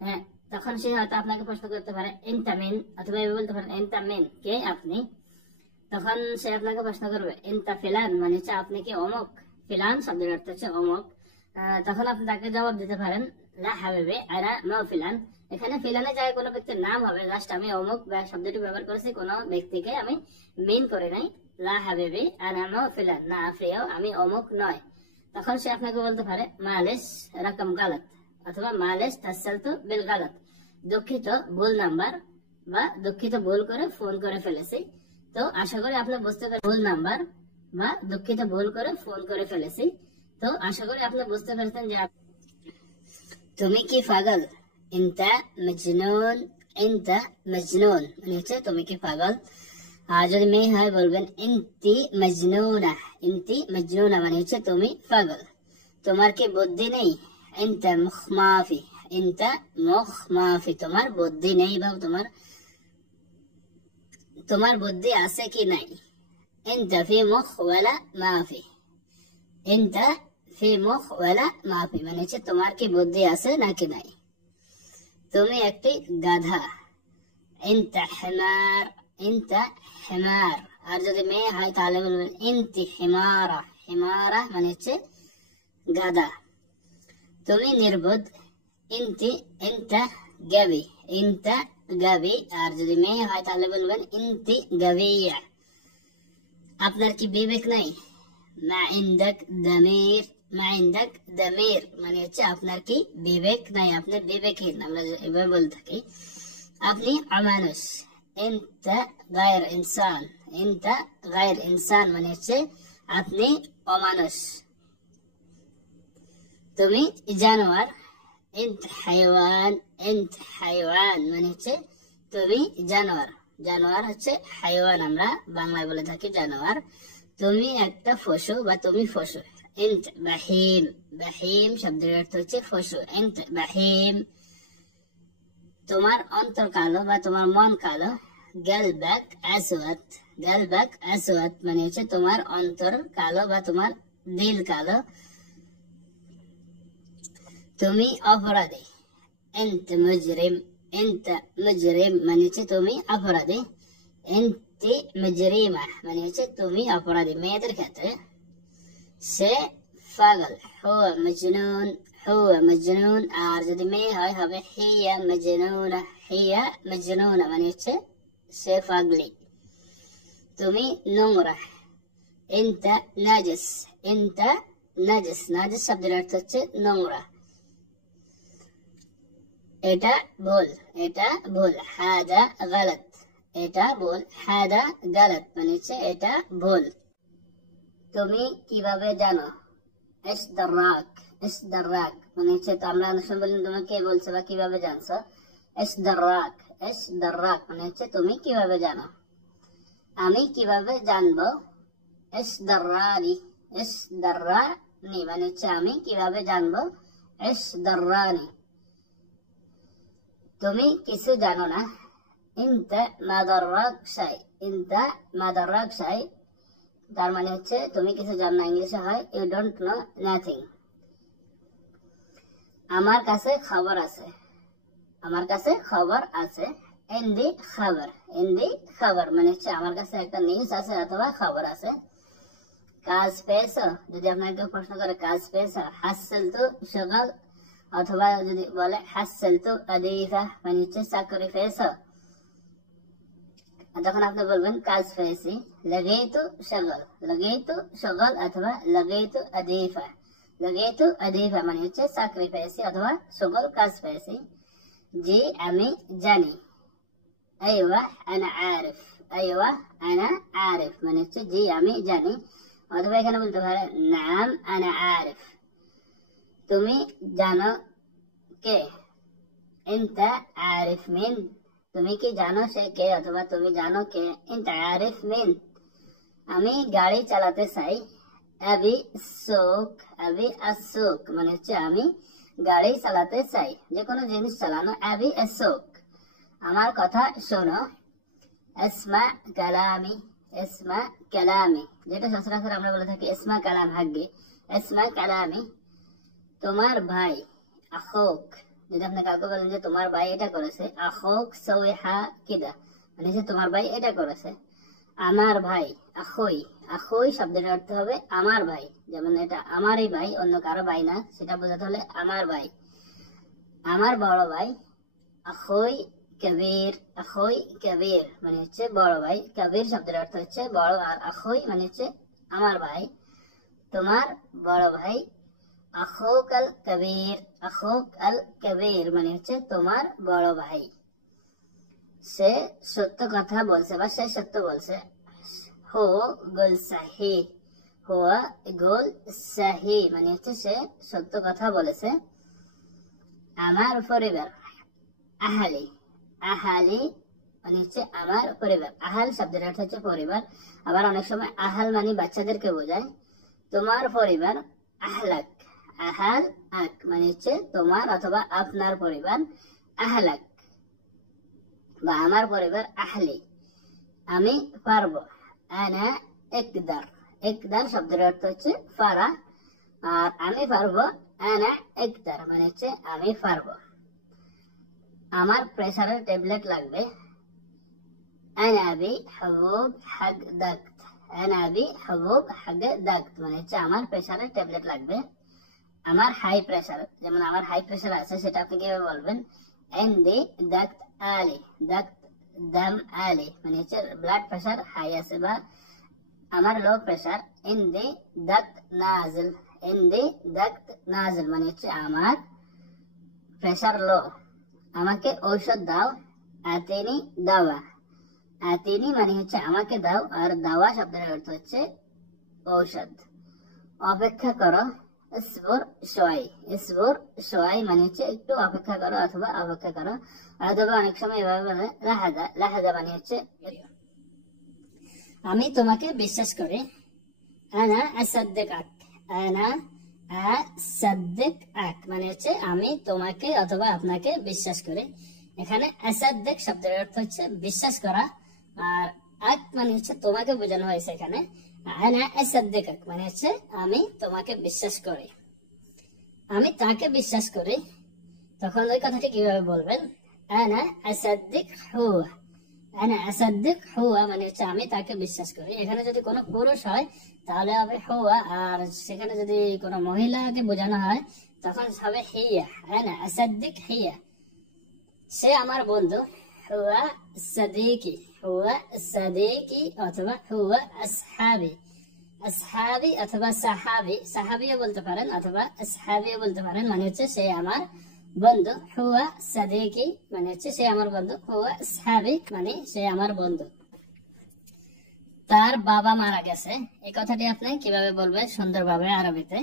হ্যাঁ তখন সে হয়তো আপনাকে প্রশ্ন করতে পারে ইনতা মিন অথবা এভাবে বলতে পারেন ইনতা মিন কে আপনি তখন সে আপনাকে প্রশ্ন করবে ইনতা ফিলান মানে হচ্ছে আপনি কি অমুক ফিলান শব্দের অর্থ হচ্ছে অমুক তখন আপনি তাকে জবাব দিতে পারেন লা হাবিবি আনা মা ফিলান এখানে ফিলানে যায় কোনো ব্যক্তির নাম হবে জাস্ট আমি অমুক শব্দটি ব্যবহার করেছি কোনো ব্যক্তিকে আমি মিন করে নাই লা হাবিবি আনা মা ফিলান না প্রিয় আমি অমুক নয় তখন সে আপনাকে বলতে পারে মালিশ রকম গালত অথবা মালিশ তাসালতু বিল গালত দুঃখিত ভুল নাম্বার বা দুঃখিত ভুল করে ফোন করে ফেলেছি তো আশা করি আপনি বুঝতে পারেন ভুল নাম্বার বা দুঃখিত ভুল করে ফোন করে ফেলেছি তো আশা করি আপনি বুঝতে পেরেছেন যে তুমি কি পাগল ইনতা মজনুন মানে হচ্ছে তুমি কি পাগল আর যদি মেয়ে হয় বলবেন ইনতি মজনুনা মানে হচ্ছে তুমি পাগল তোমার কি বুদ্ধি নেই ইনতা মুখ মাফি তোমার বুদ্ধি নেই বা তোমার বুদ্ধি আছে কি নাই ইনতা ফি মুখ ওয়ালা মাফি ইনতা ফি মুখ ওয়ালা মাফি মানে হচ্ছে তোমার কি বুদ্ধি আছে নাকি নাই তুমি একটি গাধা ইনতা হিমার আর যদি মেয়ে হয় তাহলে বলবেন ইনতি হিমারা মানে হচ্ছে গাধা তুমি নির্বোধ ইনতা গাবি আর যদি মেয়ে হয় তাহলে বলবেন ইনতি গাবিয়া আপনার কি বিবেক নাই মা ইনদাক দামির মানে হচ্ছে আপনার কি বিবেক নাই আপনি বিবেকহীন আমরা এভাবে বলে থাকি আপনি অমানুষ ইনতা গায়র ইনসান মানে হচ্ছে আপনি অমানুষ তুমি জানোয়ার ইন্ত হাইওয়ান মানে হচ্ছে তুমি জানোয়ার হচ্ছে হাইওয়ান আমরা বাংলায় বলে থাকি জানোয়ার তুমি একটা পশু বা তুমি পশু ইন্ত বাহিম শব্দের অর্থ হচ্ছে পশু ইন্ত বাহিম তোমার অন্তর কালো বা তোমার মন কালো গালবাক আসওয়াদ মানে হচ্ছে তোমার অন্তর কালো বা তোমার দিল কালো তুমি অপরাধী ইন্ত মুজরিম মানে হচ্ছে তুমি অপরাধী ইন্তি মুজরিমা মানে হচ্ছে তুমি অপরাধী মেয়েদের ক্ষেত্রে সে পাগল হুয়া মজনুন আর যদি মেয়ে হয় হবে হিয়া মজনুনা মানে হচ্ছে সে পাগলি তুমি নোংরা ইনতা নাজিস শব্দের অর্থ হচ্ছে নোংরা এটা ভুল হাদা গালাত এটা ভুল হাদা গালাত মানে হচ্ছে এটা ভুল তুমি কিভাবে জানো ইসদারাক মানে হচ্ছে তো আমরা অনেক সময় বলি তুমি কে বলছো বা কিভাবে জানছো ইসদারাক মানে হচ্ছে তুমি কিভাবে জানো আমি কিভাবে জানবো ইসদারানি মানে হচ্ছে আমি কিভাবে জানবো ইসদারানি তুমি কিছু জানো না ইনতা মাদাররাক শাই, ইনতা মাদাররাক শাই তার মানে হচ্ছে তুমি কিছু জানো না, ইংলিশে হয় ইউ ডোন্ট নো নাথিং। আমার কাছে খবর আছে, আমার কাছে খবর আছে, ইনদি খবর, ইনদি খবর মানে হচ্ছে আমার কাছে একটা নিউজ আছে অথবা খবর আছে। কাজ পেয়েছো, যদি আপনাকে প্রশ্ন করে কাজ পেয়েছো, হাসসালতু শুগল, অথবা যদি বলে হাসসালতু আদিফা মানে হচ্ছে চাকরি পেয়েছো, তখন আপনি বলবেন কাজ পেয়েছি। লাগাইতু শুগল, লাগাইতু শুগল অথবা লাগাইতু আদিফা, লাগাইতু আদিফা মানে হচ্ছে চাকরি পেয়েছি অথবা শুগল কাজ পেয়েছি। জি আমি জানি, আইওয়া আনা আরিফ, আইওয়া আনা আরিফ মানে হচ্ছে জি আমি জানি, অথবা এখানে বলতে পারে নাম আনা আরিফ, তুমি জানো কে, ইনতা আরিফ মিন, তুমি কি জানো সে কে, অথবা তুমি জানো কে, ইনতা আরিফ মিন। আমি গাড়ি চালাতে চাই, আবি সুক, আবি আসুক মানে হচ্ছে আমি গাড়ি চালাতে চাই, যে কোনো জিনিস চালানো, আবি আসুক। আমার কথা শোনো, ইসমা কালামি, ইসমা কালামি যেটা সচরাচর আমরা বলে থাকি ইসমা কালাম হাগ্গে, ইসমা কালামি। তোমার ভাই, আখোক, যদি আপনি কাউকে বলেন যে তোমার ভাই এটা করেছে, আখোক সওয়াহা কিদা মানে হচ্ছে তোমার ভাই এটা করেছে। আমার ভাই, আখোই, আখোই শব্দের অর্থ হবে আমার ভাই, যেমন এটা আমারই ভাই, অন্য কারো ভাই না, সেটা বোঝাতে হলে আমার ভাই। আমার বড় ভাই, আখোই কবির, আখোই কবির মানে হচ্ছে বড় ভাই, কবির শব্দের অর্থ হচ্ছে বড়, আর আখোই মানে হচ্ছে আমার ভাই। তোমার বড় ভাই, আখোক আল কবির, আখোক আল কবির মানে হচ্ছে তোমার বড় ভাই। সে সত্য কথা বলছে বা সে সত্য বলছে, হো গুল সাহি, হুয়া গুল সাহি মানে হচ্ছে সে সত্য কথা বলেছে। আমার পরিবার, আহালি, আহালি মানে হচ্ছে আমার পরিবার, আহাল শব্দের অর্থ হচ্ছে পরিবার, আবার অনেক সময় আহাল মানে বাচ্চাদেরকে বোঝায়। তোমার পরিবার, আহলাক, আহাল আক মানে হচ্ছে তোমার অথবা আপনার পরিবার, আহলাক বা আমার পরিবার, আহলি। আমি পারবো, আনা একদার, একদার শব্দের অর্থ হচ্ছে পারা, আর আমি পারবো, আনা একদার মানে হচ্ছে আমি পারবো। আমার প্রেসারের ট্যাবলেট লাগবে, আনা আবি হাবুব হাগ দাক্ত, আনা আবি হাবুব হাগ দাক্ত মানে হচ্ছে আমার প্রেসারের ট্যাবলেট লাগবে। আমার হাই প্রেসার, যেমন আমার হাই প্রেসার আছে, সেটা আপনি কিভাবে বলবেন, ইনদি দাক্ত আলি, দাক্ত দাম আলি মানে হচ্ছে ব্লাড প্রেসার হাই আছে, বা আমার লো প্রেসার, ইনদি দাক্ত নাজিল, ইনদি দাক্ত নাজিল মানে হচ্ছে আমার প্রেসার লো, আমাকে ঔষধ দাও, আতিনি দাওয়া, আতিনি মানে হচ্ছে আমাকে দাও, আর দাওয়া শব্দের অর্থ হচ্ছে ঔষধ। অপেক্ষা করো, ইসবুর শোয়াই, ইসবুর শোয়াই মানে হচ্ছে একটু অপেক্ষা করো অথবা অপেক্ষা করো, অথবা অনেক সময় এভাবে বলে লাহাজা, লাহাজা মানে হচ্ছে আমি তোমাকে বিশ্বাস করি, আনা আসাদ্দিক আক, আনা আসাদ্দিক আক মানে হচ্ছে আমি তোমাকে অথবা আপনাকে বিশ্বাস করি। এখানে আসাদ্দিক শব্দের অর্থ হচ্ছে বিশ্বাস করা, আর আক মানে হচ্ছে তোমাকে বোঝানো হয়েছে এখানে, আনা আসাদ্দিক আক মানে হচ্ছে আমি তোমাকে বিশ্বাস করি। আমি তাকে বিশ্বাস করি, তখন ওই কথাটি কিভাবে বলবেন, আনা আসাদ্দিক হুয়া, আনা আসাদ্দিক হুয়া মানে হচ্ছে আমি তাকে বিশ্বাস করি। এখানে যদি কোনো পুরুষ হয় তাহলে হবে হুয়া, আর সেখানে যদি কোনো মহিলাকে বোঝানো হয় তখন হবে হিয়া, আনা আসাদ্দিক হিয়া, সে আমার বন্ধু, হুয়া সাদিকি, হুয়া সাদিকি অথবা হুয়া আসহাবি, আসহাবি অথবা সাহাবি, সাহাবিও বলতে পারেন অথবা আসহাবিও বলতে পারেন মানে হচ্ছে সে আমার বন্ধু। হুয়া সাদিকি মানে হচ্ছে সে আমার বন্ধু, হুয়া আসহাবি মানে সে আমার বন্ধু। তার বাবা মারা গেছে, এই কথাটি আপনি কিভাবে বলবেন সুন্দরভাবে আরবিতে,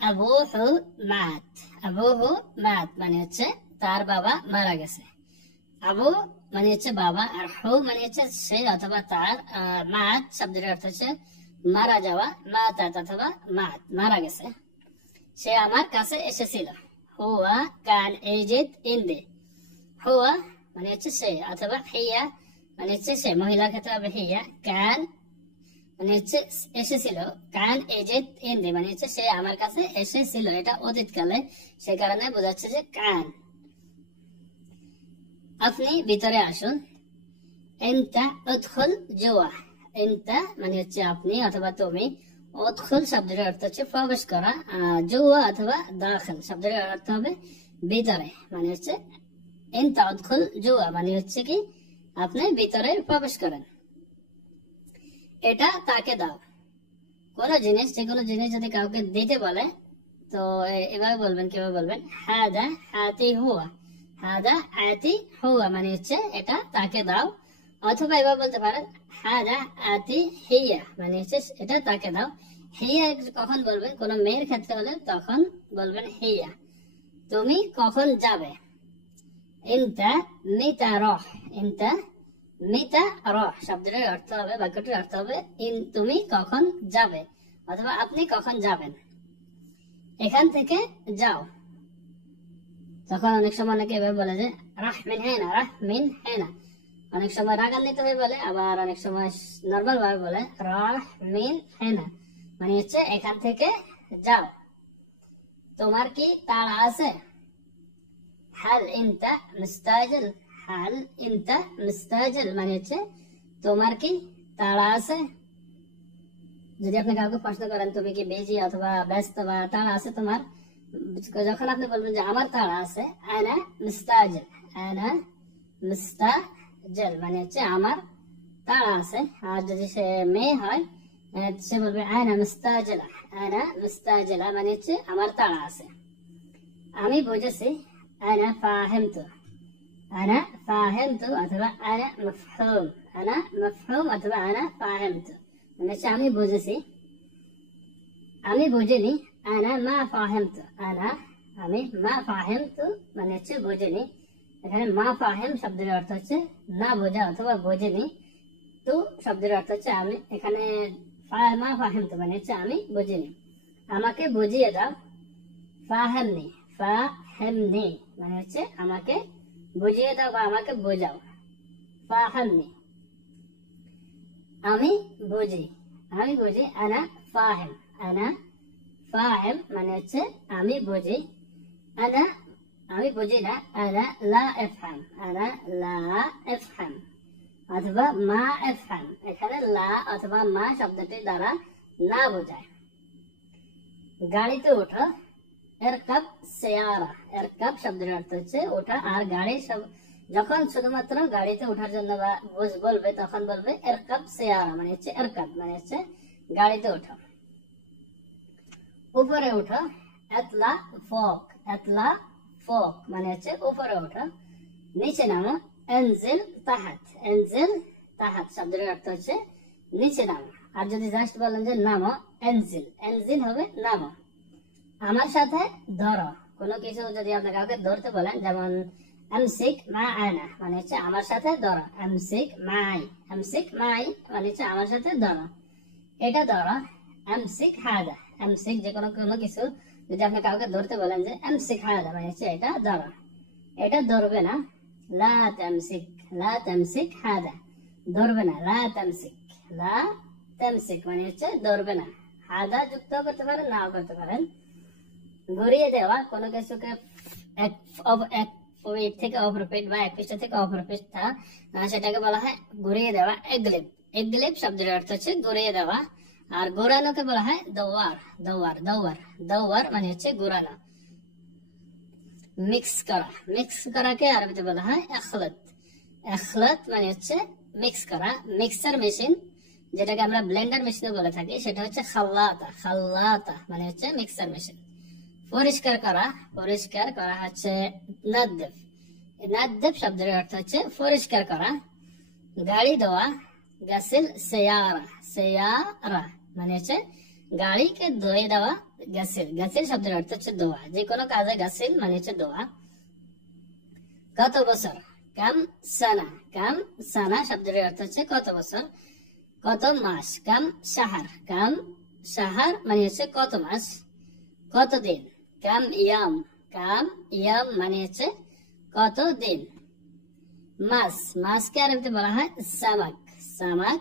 আবুহু মাত, আবুহু মাত মানে হচ্ছে তার বাবা মারা গেছে। আবু মানে হচ্ছে বাবা, আর হু মানে হচ্ছে সে অথবা তার, মাত শব্দের অর্থ হচ্ছে মারা যাওয়া, মাতাত অথবা মাত মারা গেছে। সে আমার কাছে এসেছিল, হুয়া কান এজিদ ইনদি, হুয়া মানে হচ্ছে সে, অথবা হিয়া মানে হচ্ছে সে, মহিলার ক্ষেত্রে হবে হিয়া। কান মানে হচ্ছে এসেছিল, কান এজেদ ইন্দি মানে হচ্ছে সে আমার কাছে এসেছিল, এটা অতীতকালে, সে কারণে বোঝাচ্ছে যে কান। আপনি ভিতরে আসুন। এন্তা উদখুল জুয়া, এন্তা মানে হচ্ছে আপনি অথবা তুমি, উদখুল শব্দের অর্থ হচ্ছে প্রবেশ করা, জুয়া অথবা দাখিল শব্দের অর্থ হবে ভিতরে, মানে হচ্ছে এন্তা উদখুল জুয়া মানে হচ্ছে কি আপনি ভিতরে প্রবেশ করেন। এটা তাকে দাও। কোন জিনিস, যে কোনো জিনিস যদি কাউকে দিতে বলে তো এভাবে বলবেন, কিভাবে বলবেন? হাদা আতি হুয়া, হাদা আতি হুয়া মানে হচ্ছে এটা তাকে দাও। অথবা এভাবে বলতে পারেন হাদা আতি হিয়া মানে হচ্ছে এটা তাকে দাও। হিয়া কখন বলবেন? কোন মেয়ের ক্ষেত্রে হলে তখন বলবেন হিয়া। তুমি কখন যাবে? ইনতা মিতা রহ, ইনতা মিতা রহ শব্দের অর্থ হবে, বাক্যটির অর্থ হবে তুমি কখন যাবে অথবা আপনি কখন যাবেন। এখান থেকে যাও। তখন অনেক সময় অনেকে এভাবে বলে যে রাহ মিন হেনা, রাহ মিন হেনা। অনেক সময় রাগান্বিত হয়ে বলে, আবার অনেক সময় নর্মাল ভাবে বলে রাহ মিন হেনা মানে হচ্ছে এখান থেকে যাও। তোমার কি তাড়া আছে? হাল ইনতা মুস্তাজিল, হাল ইনতা মুস্তাজিল মানে হচ্ছে তোমার কি তাড়া আছে। যদি আপনি কাউকে প্রশ্ন করেন তুমি কি বিজি অথবা ব্যস্ত বা তাড়া আছে তোমার, যখন আপনি বলবেন যে আমার তাড়া আছে, আনা মুস্তাজিল, আনা মুস্তাজিল মানে হচ্ছে আমার তাড়া আছে। আর যদি সে মেয়ে হয় সে বলবে আনা মুস্তাজিলা, আনা মুস্তাজিলা মানে হচ্ছে আমার তাড়া আছে। আমি বুঝেছি, আনা ফাহিমতু, আনা ফাহিমতু অথবা আনা মাফহুম, আনা মাফহুম অথবা আনা ফাহিমতু মানে হচ্ছে আমি বুঝেছি। আমি বুঝিনি, আনা মা ফাহিমতু, আনা আমি মা ফাহিমতু মানে হচ্ছে বুঝিনি। এখানে মা ফাহিম শব্দের অর্থ হচ্ছে না বোঝা অথবা বুঝিনি। তু শব্দের অর্থ হচ্ছে আমি, এখানে মা ফাহিমতু মানে হচ্ছে আমি বুঝিনি। আমাকে বুঝিয়ে দাও। ফাহিমনি, ফাহিমনি মানে হচ্ছে আমাকে বুঝিয়ে দাও বা আমাকে বোঝাও। ফাহিমনি আমি বুঝি, আমি বুঝি। আনা ফাহিম, আনা ফাহিম মানে হচ্ছে আমি বুঝি। আনা আমি বুঝি না, আনা লা আফহাম, আনা লা আফহাম অথবা মা আফহাম। এখানে লা অথবা মা শব্দটি দ্বারা না বোঝায়। গাড়িতে ওঠো। এরকাব সিয়ারা, এরকাব শব্দের অর্থ হচ্ছে ওঠা। আর গাড়ি যখন শুধুমাত্র গাড়িতে ওঠার জন্য বা বলবে তখন বলবে এরকাব সিয়ারা মানে হচ্ছে এরকাব মানে হচ্ছে গাড়িতে ওঠো। উপরে ওঠো। এতলা ফোক, এতলা ফোক মানে হচ্ছে উপরে ওঠো। নিচে নামো। এনজিল তাহাত, এনজিল তাহাত শব্দের অর্থ হচ্ছে নিচে নামো। আর যদি জাস্ট বলেন যে নামো, এনজিল, এনজিল হবে নামো। আমার সাথে ধরো। কোনো কিছু যদি আপনি কাউকে ধরতে বলেন, যেমন আমসিক মা আয়না মানে হচ্ছে আমার সাথে ধরো, আমসিক মাই, আমসিক মাই মানে হচ্ছে আমার সাথে ধরো, এটা ধরো। আমসিক হাদা, আমসিক যে কোনো কিছু যদি আপনি কাউকে ধরতে বলেন যে আমসিক হাদা মানে হচ্ছে এটা ধরো, এটা ধরবে না। লা তামসিক, লা তামসিক হাদা ধরবে না, লা তামসিক, লা তামসিক মানে হচ্ছে ধরবে না। হাদা যুক্ত করতে পারেন, নাও করতে পারেন। ঘুরিয়ে দেওয়া, কোনো কিছুকে এক থেকে অপর পিঠ বা এক পৃষ্ঠ থেকে অপর পৃষ্ঠা সেটাকে বলা হয় ঘুরিয়ে দেওয়া। এগলিপ, এগলিপ শব্দের অর্থ হচ্ছে ঘুরিয়ে দেওয়া। আর ঘোরানোকে বলা হয় দৌয়ার, দৌয়ার, দৌয়ার, দৌয়ার মানে হচ্ছে ঘোরানো। মিক্স করা, মিক্স করাকে আরবিতে বলা হয় এখলত, এখলত মানে হচ্ছে মিক্স করা। মিক্সার মেশিন যেটাকে আমরা ব্লেন্ডার মেশিন বলে থাকি সেটা হচ্ছে খাল্লাতা, খাল্লাতা মানে হচ্ছে মিক্সার মেশিন। পরিষ্কার করা, পরিষ্কার করা হচ্ছে নাদ্দেফ, নাদ্দেফ শব্দের অর্থ হচ্ছে পরিষ্কার করা। গাড়ি ধোয়া। গাসিল সেয়ারা, সেয়ারা মানে হচ্ছে গাড়িকে ধুয়ে দেওয়া। গাসিল, গাসিল শব্দের অর্থ হচ্ছে ধোয়া, যে কোনো কাজে গাসিল মানে হচ্ছে ধোয়া। কত বছর। কাম সানা, কাম সানা শব্দের অর্থ হচ্ছে কত বছর। কত মাস। কাম শাহার, কাম শাহার মানে হচ্ছে কত মাস। কত দিন। কাম ইয়াম, কাম ইয়াম মানে হচ্ছে কত দিন। মাছ, মাছকে আরবিতে বলা হয় সামাক, সামাক।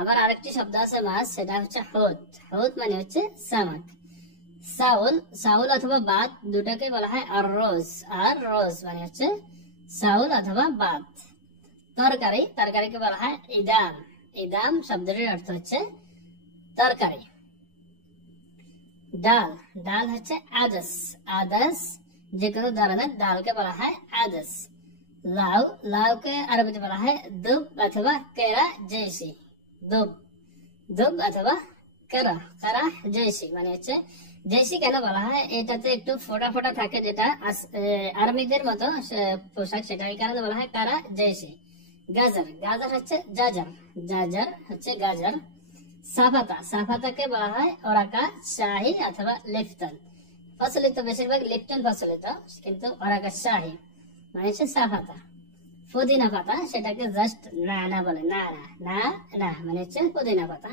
আবার আরেকটি শব্দ আছে মাছ, সেটা হচ্ছে হুত, হুত মানে হচ্ছে সামাক। সাউল, সাউল অথবা বাত দুটাকে বলা হয় আর রোজ, আর রোজ মানে হচ্ছে সাউল অথবা বাত। তরকারি, তরকারিকে বলা হয় ইদাম, ইদাম শব্দটির অর্থ হচ্ছে তরকারি। ডাল, ডাল হচ্ছে আদস, আদস যে কোনো ধরনের ডালকে বলা হয় আদস। লাউ, লাউকে আরবিতে বলা হয় দুব অথবা কেরা জৈসি, দুব, দুব অথবা কেরা, কেরা জৈসি মানে হচ্ছে জৈসি। কেন বলা হয়, এটাতে একটু ফোটা ফোটা থাকে যেটা আর্মিদের মতো পোশাক, সেটা এই কারণে বলা হয় কারা জৈসি। গাজর, গাজর হচ্ছে জাজার, জাজার হচ্ছে গাজর। সাফাতা, সাফাতাকে বলা হয় ওরাকা শাহী অথবা লিপ্টন প্রচলিত, বেশিরভাগ লিপ্টন প্রচলিত, কিন্তু ওরাকা শাহী মানে হচ্ছে সাফাতা। পুদিনা পাতা, সেটাকে জাস্ট না না বলে, না না না না মানে হচ্ছে পুদিনা পাতা।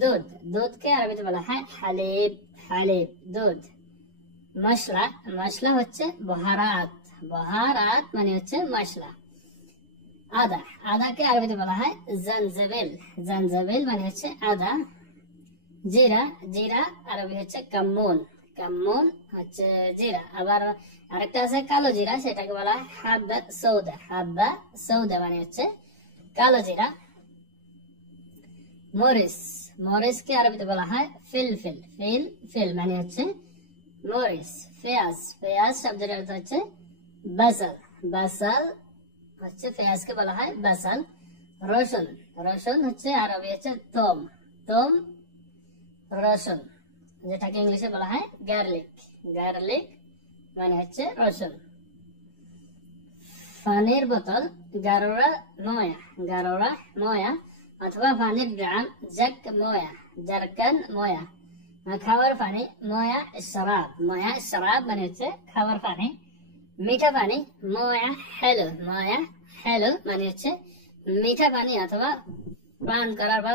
দুধ, দুধকে আরবিতে বলা হয় হালিব, হালিব দুধ। মশলা, মশলা হচ্ছে বহারাত, বহারাত মানে হচ্ছে মশলা। আদা, আদাকে আরবিতে বলা হয় জানজাবিল, জানজাবিল মানে হচ্ছে আদা। জিরা, জিরা আরবি হচ্ছে কাম্মুন, কাম্মুন হচ্ছে জিরা। আবার আরেকটা আছে কালো জিরা, সেটাকে বলা হয় হাব্বা সৌদা, হাব্বা সৌদা মানে হচ্ছে কালো জিরা। মরিচ, মরিচকে আরবিতে বলা হয় ফিলফিল, ফিল ফিল মানে হচ্ছে মরিচ। পেঁয়াজ, পেঁয়াজ শব্দের অর্থ হচ্ছে বাসাল, বাসাল হচ্ছে পেঁয়াজকে বলা হয় বাসাল। রসুন, রসুন হচ্ছে আরবি হচ্ছে তোম, তোম রসুন, যেটাকে ইংলিশে বলা হয় গার্লিক, গার্লিক মানে হচ্ছে রসুন। পানির বোতল গারোরা ময়া, গারোরা ময়া অথবা পানির ড্রাম জাক ময়া, জারকান ময়া। খাওয়ার পানি ময়া শরাব, ময়া শরাব মানে হচ্ছে খাওয়ার পানি। মিঠা পানি ময়া হেলো, ময়া হেলো মানে হচ্ছে মিঠা পানি অথবা পান করার বা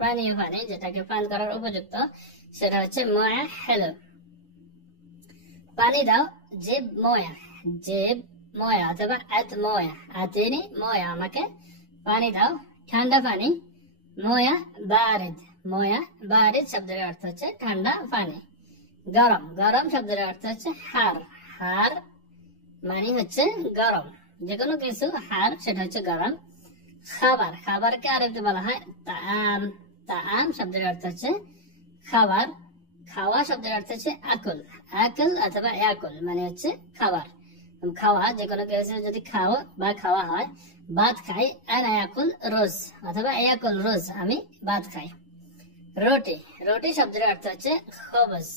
পানীয় পানি, যেটাকে পান করার উপযুক্ত, সেটা হচ্ছে ময়া হেলো। পানি দাও জেব ময়া, জেব ময়া অথবা আত ময়া, আতিনি ময়া আমাকে পানি দাও। ঠান্ডা পানি ময়া বারিদ, ময়া বারিদ শব্দের অর্থ হচ্ছে ঠান্ডা পানি। গরম, গরম শব্দের অর্থ হচ্ছে হার, হার মানে হচ্ছে গরম, যে কোনো কিছু হার সেটা হচ্ছে গরম। খাবার, খাবারকে আরেকটু বলা হয় তাআম, তাআম শব্দের অর্থ হচ্ছে খাবার। খাওয়া শব্দের অর্থ হচ্ছে আকল, আকল অথবা ইয়াকুল মানে হচ্ছে খাবার, খাওয়া। যে কোনো কিছু যদি খাও বা খাওয়া হয়, ভাত খাই আনা ইয়াকুল রোজ অথবা ইয়াকুল রোজ, আমি ভাত খাই। রুটি, রুটি শব্দের অর্থ হচ্ছে খবজ,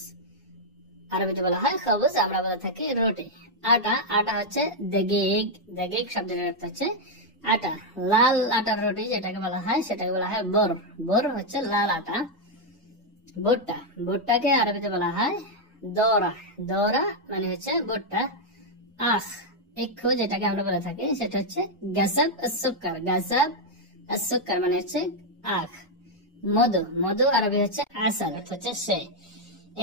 আরবিতে বলা হয় খবজ, আমরা বলে থাকি রুটি। আটা, আটা হচ্ছে দেগিগ, দেগিগ শব্দের অর্থ হচ্ছে আটা। লাল আটার রুটি যেটাকে বলা হয়, সেটাকে বলা হয় বোর, বোর হচ্ছে লাল আটা। ভুট্টা, ভুট্টাকে আরবিতে বলা হয় দৌরা, দৌরা মানে হচ্ছে ভুট্টা। আখ, ইক্ষু যেটাকে আমরা বলে থাকি, সেটা হচ্ছে গাসাব সুক্কার, গাসাব সুক্কার মানে হচ্ছে আখ। মধু, মধু আরবি হচ্ছে আসাল অর্থ হচ্ছে সে।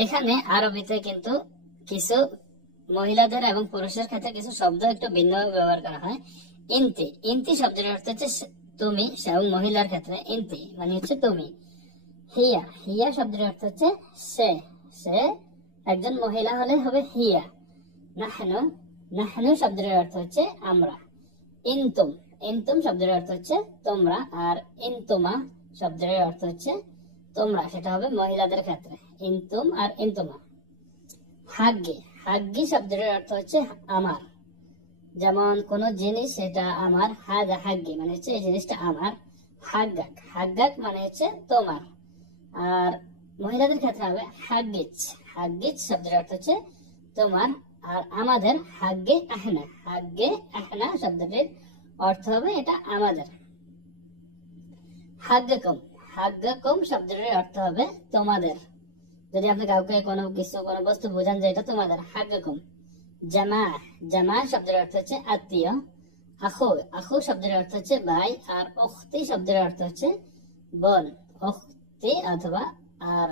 এখানে আরবিতে কিন্তু কিছু মহিলাদের এবং পুরুষের ক্ষেত্রে কিছু শব্দ একটু ভিন্নভাবে ব্যবহার করা হয়। ইন্তি, ইন্তি শব্দের অর্থ হচ্ছে তুমি, এবং মহিলার ক্ষেত্রে ইন্তি মানে হচ্ছে তুমি। হিয়া, হিয়া শব্দের অর্থ হচ্ছে সে, সে একজন মহিলা হলে হবে হিয়া। নাহনু, নাহনু শব্দের অর্থ হচ্ছে আমরা। ইনতুম, ইনতুম শব্দের অর্থ হচ্ছে তোমরা, আর ইনতুমা শব্দের অর্থ হচ্ছে তোমরা, সেটা হবে মহিলাদের ক্ষেত্রে, ইনতুম আর ইনতুমা। হাগ্গি, হাগ্গি শব্দের অর্থ হচ্ছে আমার, যেমন কোন জিনিস সেটা আমার, হাগা হাগ্গি মানে হচ্ছে এই জিনিসটা আমার। হাগ্গাক, হাগ্গাক মানে হচ্ছে তোমার, আর মহিলাদের ক্ষেত্রে হবে হাগ্গিচ, হাগ্গিচ শব্দের অর্থ হচ্ছে তোমার, আর আমাদের হাগ্গে আহনা, হাগ্গে আহনা শব্দটির অর্থ হবে এটা আমাদের। হাগ্গাকুম, হাগ্গাকুম শব্দটির অর্থ হবে তোমাদের, যদি আপনি কাউকে কোনো কিছু কোনো বস্তু বোঝান যে এটা তোমাদের, হাগ্গাকুম। জামা, জামা শব্দের অর্থ হচ্ছে আত্মীয়। আখু, আখু শব্দের অর্থ হচ্ছে ভাই, আর উখতি শব্দের অর্থ হচ্ছে বোন, উখতি অথবা আর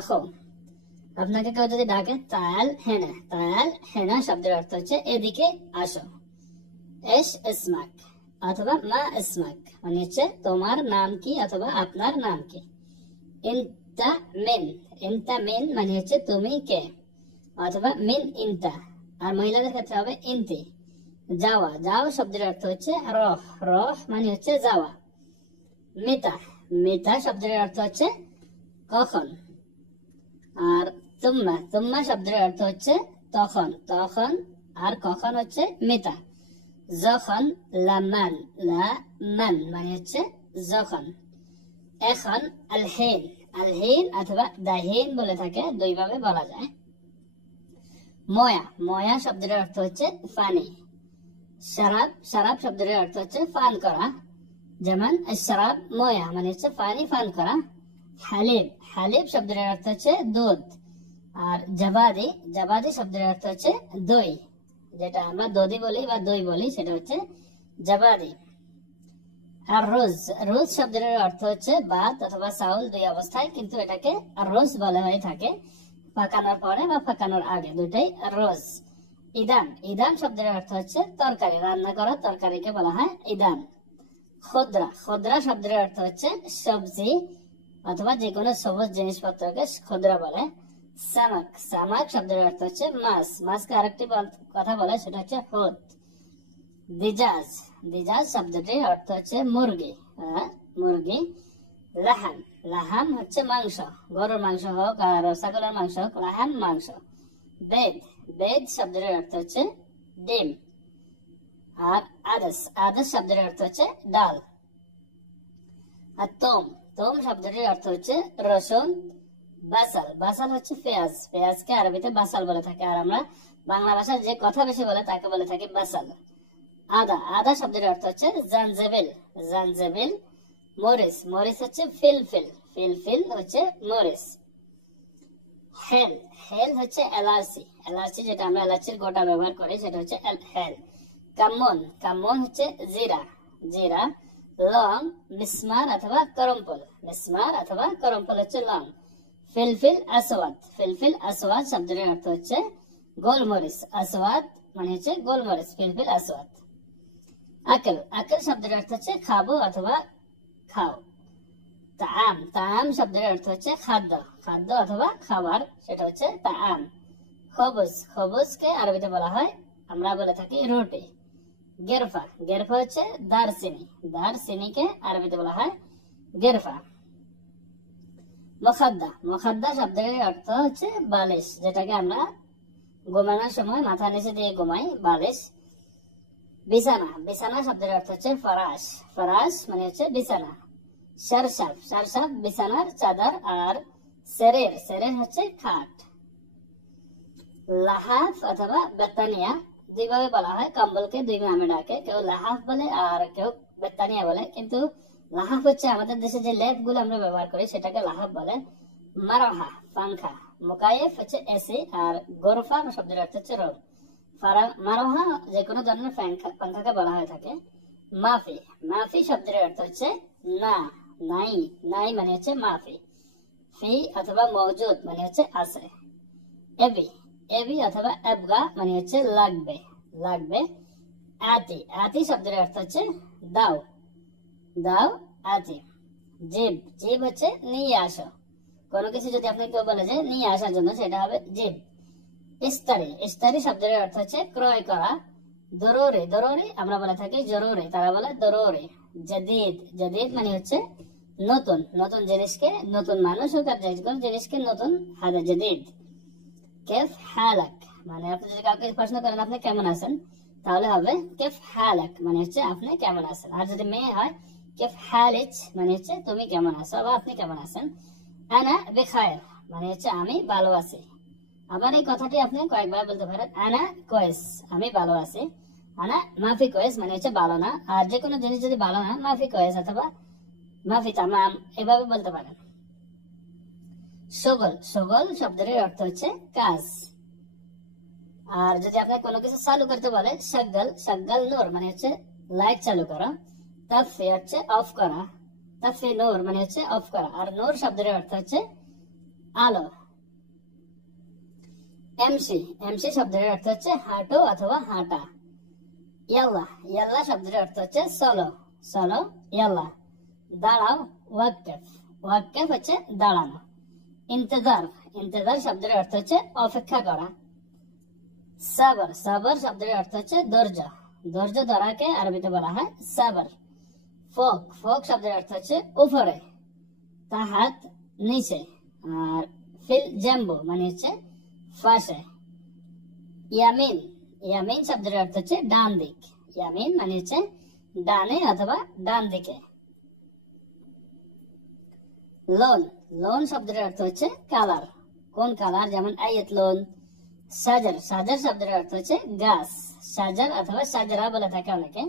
আখু। আপনাকে কেউ যদি ডাকে তাল হেনা, তাল হেনা শব্দের অর্থ হচ্ছে এদিকে আসো। এশ ইসমাক অথবা মা ইসমাক মানে হচ্ছে তোমার নাম কি অথবা আপনার নাম কি। ইনতা মিন মানে হচ্ছে তুমি কে, অথবা মিন ইনতা। আর মহিলাদের ক্ষেত্রে হবে ইনতি। যাওয়া, যাওয়া শব্দের অর্থ হচ্ছে রহ, রহ মানে হচ্ছে যাওয়া। মিতা, মিতা শব্দের অর্থ হচ্ছে কখন। আর তুম্মা, তুম্মা শব্দের অর্থ হচ্ছে তখন, তখন আর কখন হচ্ছে মিতা। যখন, লামান, লামান মানে হচ্ছে যখন। এখন, আলহিন, আলহিন অথবা দাহিন বলে থাকে, দুই ভাবে বলা যায়। ময়া, ময়া শব্দের অর্থ হচ্ছে পানি। শরাব, শরাব শব্দের অর্থ হচ্ছে পান করা, যেমন শরাব ময়া মানে হচ্ছে পানি পান করা। হালিব, হালিব শব্দের অর্থ হচ্ছে দুধ। আর জাবাদি, জাবাদি শব্দের অর্থ হচ্ছে দই, যেটা আমরা দধি বলি বা দই বলি সেটা হচ্ছে জাবাদি। আর রোজ, রোজ শব্দের অর্থ হচ্ছে ভাত অথবা চাউল দুই অবস্থায়, কিন্তু এটাকে রোজ বলা হয়ে থাকে পাকানোর পরে বা পাকানোর আগে, দুটাই রোজ। ইদান, ইদান শব্দের অর্থ হচ্ছে তরকারি, রান্না করা তরকারিকে বলা হয় ইদান। খুদরা, খুদরা শব্দের অর্থ হচ্ছে সবজি অথবা যে কোনো সবুজ জিনিসপত্রকে খুদরা বলে। সামাক, সামাক শব্দের অর্থ হচ্ছে মাছ, মাছকে আরেকটি কথা বলে সেটা হচ্ছে হুদ। দিজাজ, দিজাজ শব্দটির অর্থ হচ্ছে মুরগি, মুরগি। লাহাম, লাহাম হচ্ছে মাংস, গরুর মাংস হোক আর ছাগলের মাংস হোক, লাহাম মাংস। বেদ, বেদ শব্দের অর্থ হচ্ছে ডিম। আর আদস, আদস শব্দের অর্থ হচ্ছে ডাল। আর তোম, তোম শব্দটির অর্থ হচ্ছে রসুন। বাসাল, বাসাল হচ্ছে পেঁয়াজ, পেঁয়াজকে আরবিতে বাসাল বলে থাকে, আর আমরা বাংলা ভাষায় যে কথা বেশি বলে তাকে বলে থাকি বাসাল। আদা, আদা শব্দের অর্থ হচ্ছে জানজেবিল, জানজেবিল। মরিচ, মরিচ হচ্ছে ফিলফিল, ফিলফিল হচ্ছে মরিচ। হেল, হেল হচ্ছে এলাচি, এলাচি যেটা আমরা এলাচির গোটা ব্যবহার করি সেটা হচ্ছে হেল। কামন, কামন হচ্ছে জিরা, জিরা। লং, মিসমার অথবা করমপল, মিসমার অথবা করমপল হচ্ছে লং। ফিলফিল আসওয়াদ, ফিলফিল আসওয়াদ শব্দের অর্থ হচ্ছে গোলমরিচ, আসওয়াদ মানে হচ্ছে গোলমরিচ, ফিলফিল আসওয়াদ। আকেল, আকেল শব্দের অর্থ হচ্ছে খাবো অথবা খাও। তাআম, তাআম শব্দের অর্থ হচ্ছে খাদ্য, খাদ্য অথবা খাবার, সেটা হচ্ছে তাআম। খবজ, খবজকে আরবিতে বলা হয়, আমরা বলে থাকি রুটি। গেরফা, গেরফা হচ্ছে দারচিনি, দারচিনিকে আরবিতে বলা হয় গেরফা। মুখাদ্দা, মুখাদ্দা শব্দের অর্থ হচ্ছে বালিশ, যেটাকে আমরা ঘুমানোর সময় মাথা নিচে দিয়ে ঘুমাই, বালিশ। বিছানা, বিছানা শব্দের অর্থ হচ্ছে ফরাশ, ফরাশ মানে হচ্ছে বিছানা। সরসাব, সরসাব বিছানার চাদর। আর সেরের, সেরের হচ্ছে খাট। লাহাফ অথবা বেতানিয়া দুইভাবে বলা হয়, কম্বলকে দুই নামে ডাকে, কেউ লাহাফ বলে আর কেউ বেতানিয়া বলে, কিন্তু লাহাফ হচ্ছে আমাদের দেশে যে লেপ গুলো আমরা ব্যবহার করি সেটাকে লাহাফ বলে। মারোহা, পাংখা। মুকায়েফ হচ্ছে এসি, আর গোরফা শব্দের অর্থ হচ্ছে রুম। মারোহা যে কোনো ধরনের পাংখাকে বলা হয়ে থাকে। মাফি, মাফি শব্দের অর্থ হচ্ছে না, নাই, নাই মানে হচ্ছে মাফি। ফি অথবা মওজুদ মানে হচ্ছে আছে। এবি, এবি অথবা এবগা মানে হচ্ছে লাগবে, লাগবে। আতি, আতি শব্দের অর্থ হচ্ছে দাও, দাও আতি। জিব, জিব হচ্ছে নিয়ে আসো, কোনো কিছু যদি আপনি কেউ বলে যে নিয়ে আসার জন্য সেটা হবে জিব। ইস্তারি, ইস্তারি শব্দের অর্থ হচ্ছে ক্রয় করা। দরুরি, দরুরি আমরা বলে থাকি জরুরি, তারা বলে দরুরি। জাদিদ, জাদিদ মানে হচ্ছে নতুন, নতুন জিনিসকে, নতুন মানুষ হোক আর যে কোনো জিনিসকে নতুন, হাদা জাদিদ। কেফ হালাক মানে আপনি যদি কাউকে প্রশ্ন করেন আপনি কেমন আছেন, তাহলে হবে কেফ হালাক মানে হচ্ছে আপনি কেমন আছেন। আর যদি মেয়ে হয় কেফ হালিক মানে হচ্ছে তুমি কেমন আছো বা আপনি কেমন আছেন। আনা বেখায়ের মানে হচ্ছে আমি ভালো আছি। আবার এই কথাটি আপনি কয়েকবার বলতে পারেন, আনা কোয়েস আমি ভালো আছি। আনা মাফি কোয়েস মানে হচ্ছে ভালো না, আর যে কোনো জিনিস যদি ভালো না মাফি কোয়েস অথবা মাফি তামাম এভাবে বলতে পারেন। সগল, সগল শব্দের অর্থ হচ্ছে কাজ। আর যদি আপনি কোনো কিছু চালু করতে বলে শাগল, শাগল নূর মানে হচ্ছে লাইট চালু করা। তাফি হচ্ছে অফ করা, তাফি নূর মানে হচ্ছে অফ করা। আর নূর শব্দের অর্থ হচ্ছে আলো। এমসি, এমসি শব্দের অর্থ হচ্ছে হাঁটো অথবা হাঁটা। ইয়াল্লা, ইয়াল্লা শব্দের অর্থ হচ্ছে চলো, চলো ইয়াল্লা। দাঁড়াও, ওয়াক্কাফ, ওয়াক্কাফ হচ্ছে দাঁড়ানো। ইন্তজার, ইন্তজার শব্দের অর্থ হচ্ছে অপেক্ষা করা। সাবর, সাবর শব্দের অর্থ হচ্ছে ধৈর্য, ধৈর্য ধরাকে আরবিতে বলা হয় সাবর। ফোক, ফোক শব্দের অর্থ হচ্ছে উপরে, তাহাত নিচে। আর ফিল জাম্বু মানে হচ্ছে পাশে। ইয়ামিন, ইয়ামিন শব্দের অর্থ হচ্ছে ডান দিক, ইয়ামিন মানে হচ্ছে ডানে অথবা ডান দিকে। লোন, লোন শব্দের অর্থ হচ্ছে কালার, কোন কালার, যেমন আয়াত লোন। সাজার, সাজার শব্দের অর্থ হচ্ছে গাছ, সাজার অথবা সাজরা বলে থাকে অনেকে।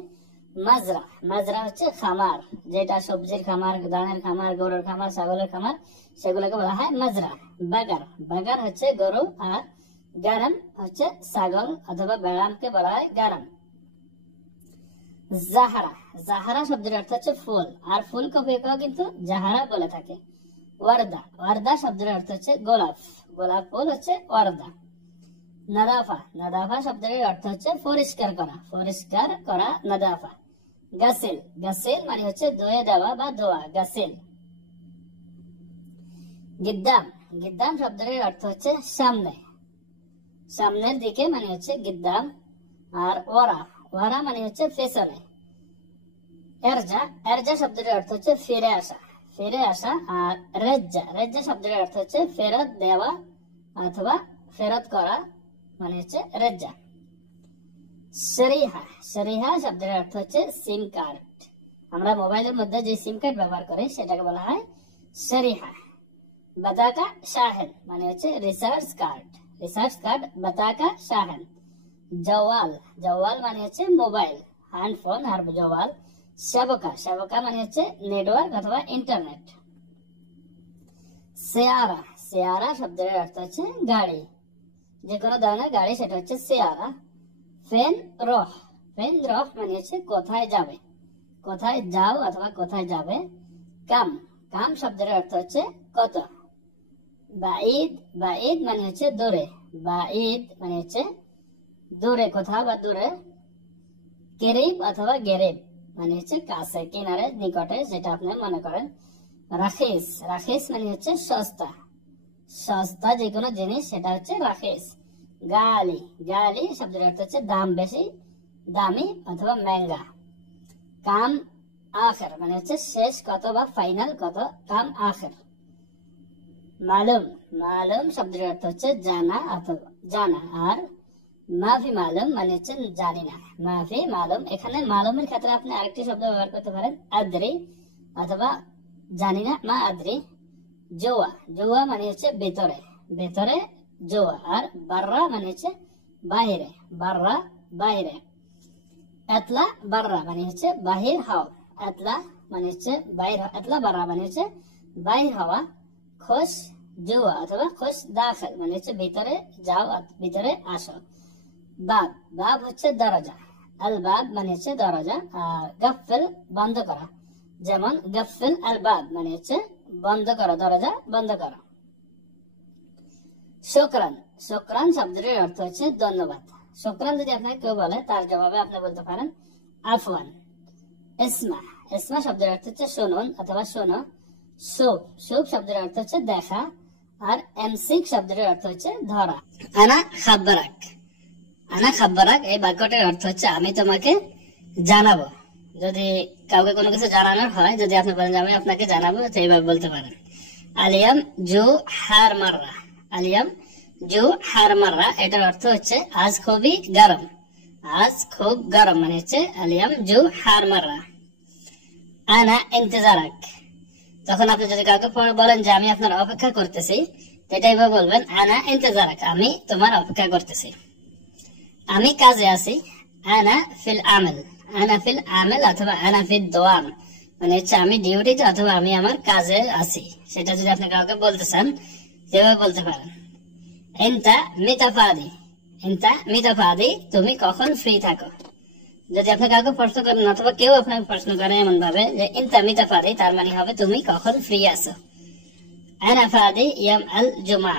মাজরা, মাজরা হচ্ছে খামার, যেটা সবজির খামার, ধানের খামার, গরুর খামার, ছাগলের খামার, সেগুলোকে বলা হয় মাজরা। বাগার, বাগার হচ্ছে গরু, আর গারাম হচ্ছে ছাগল অথবা বেড়ামকে বলা হয় গারাম। জাহারা, জাহারা শব্দের অর্থ হচ্ছে ফুল, আর ফুল কবিকেও কিন্তু জাহারা বলে থাকে। ওয়ারদা, ওয়ারদা শব্দের অর্থ হচ্ছে গোলাপ, গোলাপ ফুল হচ্ছে ওয়ারদা। নাদাফা, নাদাফা শব্দের অর্থ হচ্ছে পরিষ্কার করা, পরিষ্কার করা নাদাফা। গাসিল, গাসিল মানে হচ্ছে ধুয়ে দেওয়া বা ধোয়া, গাসিল। গিদ্দাম, গিদ্দাম শব্দের অর্থ হচ্ছে সামনে, সামনের দিকে মানে হচ্ছে গিদ্দাম। আর ওরা, ওরা মানে হচ্ছে পেছনে। এরজা, এরজা শব্দের অর্থ হচ্ছে ফিরে আসা, ফিরে আসা। আর রেজ্জা, রেজ্জা শব্দের অর্থ হচ্ছে ফেরত দেওয়া অথবা ফেরত করা মানে হচ্ছে রেজ্জা। শরিহা, শরিহা শব্দের অর্থ হচ্ছে সিম কার্ড, আমরা মোবাইলের মধ্যে যে সিম কার্ড ব্যবহার করি সেটাকে বলা হয় শরিহা। বাতাকা শাহেন মানে হচ্ছে রিসার্চ কার্ড, রিসার্চ কার্ড বাতাকা শাহেন। জওয়াল, জওয়াল মানে হচ্ছে মোবাইল, হ্যান্ড ফোন আর জওয়াল। শাবকা, শাবকা মানে হচ্ছে নেটওয়ার্ক অথবা ইন্টারনেট। সেয়ারা, সেয়ারা শব্দের অর্থ হচ্ছে গাড়ি, যে কোনো ধরনের গাড়ি সেটা হচ্ছে সেয়ারা। ফেন রহ, ফেন রহ মানে হচ্ছে কোথায় যাবে, কোথায় যাও অথবা কোথায় যাবে। কাম, কাম শব্দের অর্থ হচ্ছে কত। বাঈদ, বাঈদ মানে হচ্ছে দূরে, বাঈদ মানে হচ্ছে দূরে, কোথাও বা দূরে। কেরিব অথবা গেরিব মানে হচ্ছে কাছে, কিনারে, নিকটে, যেটা আপনি মনে করেন। রাখিস, রাখিস মানে হচ্ছে সস্তা, সস্তা যে কোনো জিনিস সেটা হচ্ছে রাখিস। গালি, গালি শব্দের অর্থ হচ্ছে দাম বেশি, দামি অথবা মেঙ্গা। কাম আখের মানে হচ্ছে শেষ কত বা ফাইনাল কত, কাম আখের। মালুম, মালুম শব্দের অর্থ হচ্ছে জানা অথবা জানা। আর মাফি মালুম মানে হচ্ছে জানি না, মাফি মালুম। এখানে মালুমের ক্ষেত্রে আপনি আরেকটি শব্দ ব্যবহার করতে পারেন আদ্রি অথবা জানি না, মা আদ্রি। জোয়া, জোয়া মানে হচ্ছে ভেতরে, ভেতরে জোয়া। আর বাররা মানে হচ্ছে বাইরে, বাররা বাইরে। এতলা বাররা মানে হচ্ছে বাহির হওয়া, এতলা মানে হচ্ছে বাইর, এতলা বাররা মানে হচ্ছে বাইর হওয়া। খোশ জোয়া অথবা খোশ দাখিল মানে হচ্ছে ভিতরে যাও, ভিতরে আসো। বাব, বাব হচ্ছে দরজা, আল বাব মানে হচ্ছে দরজা। আর গফিল বন্ধ করা, যেমন গফিল আল বাব মানে হচ্ছে বন্ধ করা, দরজা বন্ধ করা। শুকরান, শুকরান শব্দের অর্থ হচ্ছে ধন্যবাদ। শুকরান যদি আপনাকে কেউ বলে তার জবাবে আপনি বলতে পারেন আফওয়ান। ইসমা, ইসমা শব্দের অর্থ হচ্ছে শুনুন অথবা শোনো। শুভ, শুভ শব্দের অর্থ হচ্ছে দেখা। আর এমসিক শব্দের অর্থ হচ্ছে ধরা। আনা খাবারাক, আনা খাবারাক এই বাক্যটার অর্থ হচ্ছে আমি তোমাকে জানাবো। যদি কাউকে কোনো কিছু জানানোর হয়, যদি আপনি বলেন আমি আপনাকে জানাবো, তো এইভাবে বলতে পারেন আলিয়াম জু হার মাররা, আলিয়াম জু হার মাররা। এটার অর্থ হচ্ছে আজ খুবই গরম, আজ খুব গরম মানে হচ্ছে আলিয়াম জু হার মাররা। আনা ইন্তজারাক, তখন আপনি যদি কাউকে বলেন যে আমি আপনার অপেক্ষা করতেছি, এটাই বলবেন আনা ইন্তজারাক, আমি তোমার অপেক্ষা করতেছি। আমি কাজে আছি, আনা ফিল আমেল, আনা ফিল আমেল অথবা আনা ফিল দোয়াম মানে হচ্ছে আমি ডিউটিতে অথবা আমি আমার কাজে আছি। সেটা যদি আপনি কাউকে বলতে চান সেভাবে বলতে পারেন। ইনতা মিতাফাদি, ইনতা মিতাফাদি তুমি কখন ফ্রি থাকো। যদি আপনি কাউকে প্রশ্ন করেন অথবা কেউ আপনাকে প্রশ্ন করে এমন ভাবে যে ইনতা মিতাফাদি, তার মানে হবে তুমি কখন ফ্রি আছো। আনা ফাদি ইয়াম আল জুমা,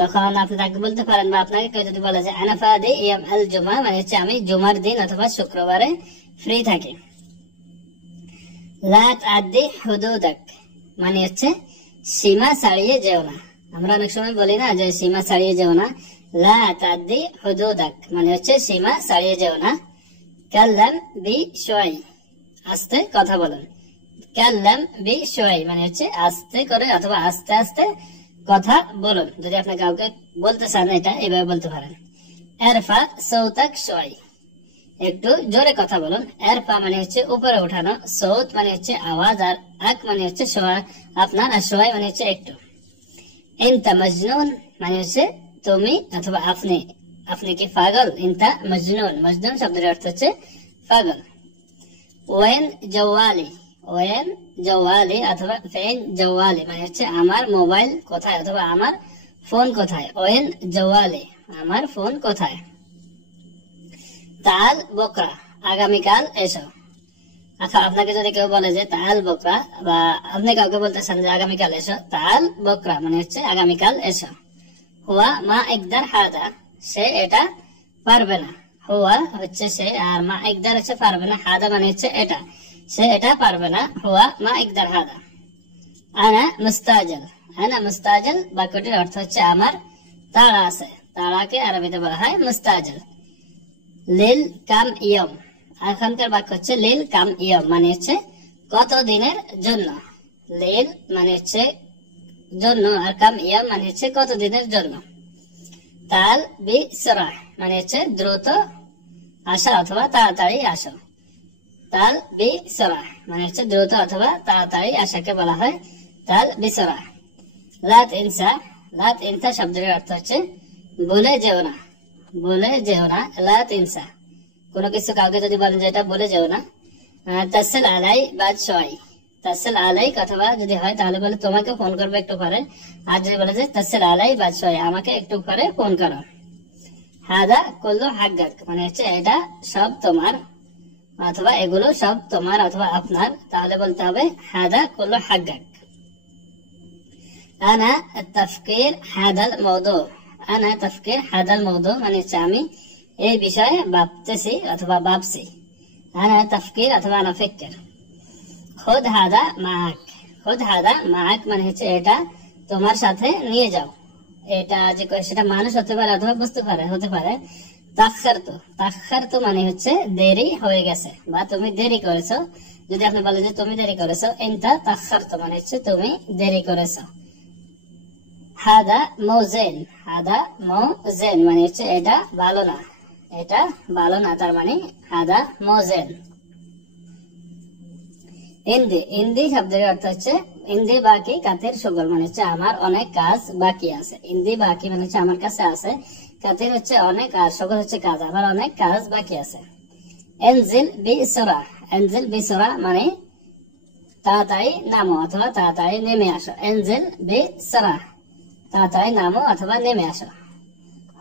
তখন আপনি তাকে বলতে পারেন, বা আপনাকে কেউ যদি বলে যে আনা ফাদি ইয়াম আল জুমা, মানে হচ্ছে আমি জুমার দিন অথবা শুক্রবারে ফ্রি থাকি। লা তাআদ্দি হুদুদাক, মানে হচ্ছে সীমা ছাড়িয়ে যেও না। আমরা অনেক সময় বলি না যে সীমা ছাড়িয়ে যেও না। লা তাআদ্দি হুদুদাক মানে হচ্ছে সীমা ছাড়িয়ে যেও না। কাল্লাম বি শুআই, আস্তে কথা বলুন। কাল্লাম বি শুআই মানে হচ্ছে আস্তে করে অথবা আস্তে আস্তে কথা বলুন। যদি আপনি কাউকে বলতে চান এটা এভাবে বলতে পারেন। ইরফা সাওতাক শুআই, একটু জোরে কথা বলুন। এরফা মানে হচ্ছে উপরে উঠানো, সৌত মানে হচ্ছে আওয়াজ, আর আক মানে হচ্ছে আপনার, আর সোয়াই মানে হচ্ছে একটু। ইনতা মজনুন মানে হচ্ছে তুমি অথবা আপনি, আপনি কি পাগল? ইনতা মজনুন, মজনুন শব্দের অর্থ হচ্ছে পাগল। ওয়েন জওয়ালি, ওয়েন জওয়ালি অথবা ফেন জওয়ালি মানে হচ্ছে আমার মোবাইল কোথায় অথবা আমার ফোন কোথায়। ওয়েন জওয়ালি, আমার ফোন কোথায়। তাল বকরা, আগামীকাল এসো। আপনাকে যদি কেউ বলে যে তাল বকরা, বা আপনি কাউকে বলতেছেন যে আগামীকাল এসো, তাল বকরা মানে হচ্ছে আগামীকাল এসো। হুয়া মা একদার হাদা, সে এটা পারবে না। হুয়া হচ্ছে সে, আর মা একদার হচ্ছে পারবে না, হাদা মানে হচ্ছে এটা, সে এটা পারবে না। হুয়া মা একদার হাদা। আনা মুস্তাজল, আনা মুস্তাজল বাক্যটির অর্থ হচ্ছে আমার তাড়া আছে। তাড়াকে আরবিতে বলা হয় মুস্তাজল। লিল কাম ইয়ম, এখানকার বাক্য হচ্ছে লিল কাম ইয়ম মানে হচ্ছে কত দিনের জন্য। লিল মানে হচ্ছে জন্য, আর কাম ইয়ম মানে হচ্ছে কত দিনের জন্য। তাল বি সরাহ মানে হচ্ছে দ্রুত আসা অথবা তাড়াতাড়ি আসো। তাল বি সরাহ মানে হচ্ছে দ্রুত অথবা তাড়াতাড়ি আসাকে বলা হয় তাল বি সরাহ। লাত ইনসা, লাত ইনসা শব্দের অর্থ হচ্ছে ভুলে যেও না, ভুলে যেও না। লাত ইনসা, কোনো কিছু কাউকে যদি বলেন যে এটা বলে যেও না। তাসল আলাই বাদ সোয়াই, তাসল আলাই অথবা যদি হয় তাহলে বলে তোমাকে ফোন করবে একটু পরে, আর যদি বলে যে তাসল আলাই বাদ সোয়াই আমাকে একটু পরে ফোন করো। হাদা কুল্লু হাক্কাক মানে হচ্ছে এটা সব তোমার, অথবা এগুলো সব তোমার অথবা আপনার, তাহলে বলতে হবে হাদা কুল্লু হাক্কাক। আনা তাফকির হাদাল মওদু, আনা তাফকির হাদাল মওদু মানে হচ্ছে আমি এই বিষয়ে ভাবতেছি অথবা ভাবছি। আনা তাফকির অথবা আনা ফিক্র। খুদ হাদা মাক, খুদ হাদা মাক মানে হচ্ছে এটা তোমার সাথে নিয়ে যাও। এটা যে সেটা মানুষ হতে পারে অথবা বুঝতে পারে হতে পারে। তাখারতু, তাখারতু মানে হচ্ছে দেরি হয়ে গেছে বা তুমি দেরি করেছো। যদি আপনি বলেন যে তুমি দেরি করেছো, ইনতা তাখারতু মানে হচ্ছে তুমি দেরি করেছো। হাদা মৌজেন, হাদা মৌজেন মানে হচ্ছে এটা ভালো না, এটা ভালো না, তার মানে হাদা মৌজেন। ইন্দি, ইন্দি শব্দের অর্থ হচ্ছে ইন্দি বাকি কাতের সুগল মানে হচ্ছে আমার অনেক কাজ বাকি আছে। ইন্দি বাকি মানে হচ্ছে আমার কাছে আছে, কাতের হচ্ছে অনেক, আর সুগল হচ্ছে কাজ, আমার অনেক কাজ বাকি আছে। এনজিল বি সুরা, এনজিল বি সুরা মানে তাড়াতাড়ি নামো অথবা তাড়াতাড়ি নেমে আসো। এনজিল বি সুরা তাড়াতাড়ি নামো অথবা নেমে আসো।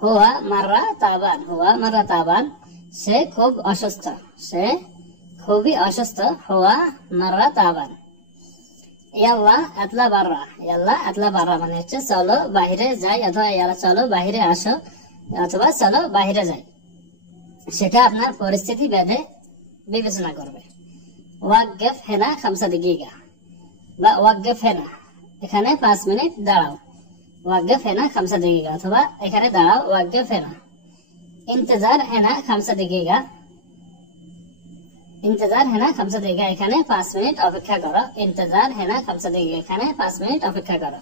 হুয়া মাররা তাবান, হুয়া মাররা তাবান সে খুব অসুস্থ, সে খুবই অসুস্থ। হুয়া মাররা তাবান। ইয়াল্লা আতলা বাররা, ইয়াল্লা আতলা বাররা মানে হচ্ছে চলো বাহিরে যাই অথবা ইয়াল্লা চলো বাহিরে আসো অথবা চলো বাহিরে যাই, সেটা আপনার পরিস্থিতি ভেদে বিবেচনা করবে। ওয়াকফ হেনা 5 দাকিকা বা ওয়াকফ হেনা এখানে 5 মিনিট দাঁড়াও। ওয়াকফ হেনা 5 দাকিকা অথবা এখানে দাঁড়াও ওয়াকফ হেনা। ইন্তজার হেনা 5 দাকিকা, ইন্তজার হেনা 5 দাকিকা এখানে 5 মিনিট অপেক্ষা করো। ইন্তজার হেনা 5 দাকিকা এখানে 5 মিনিট অপেক্ষা করো।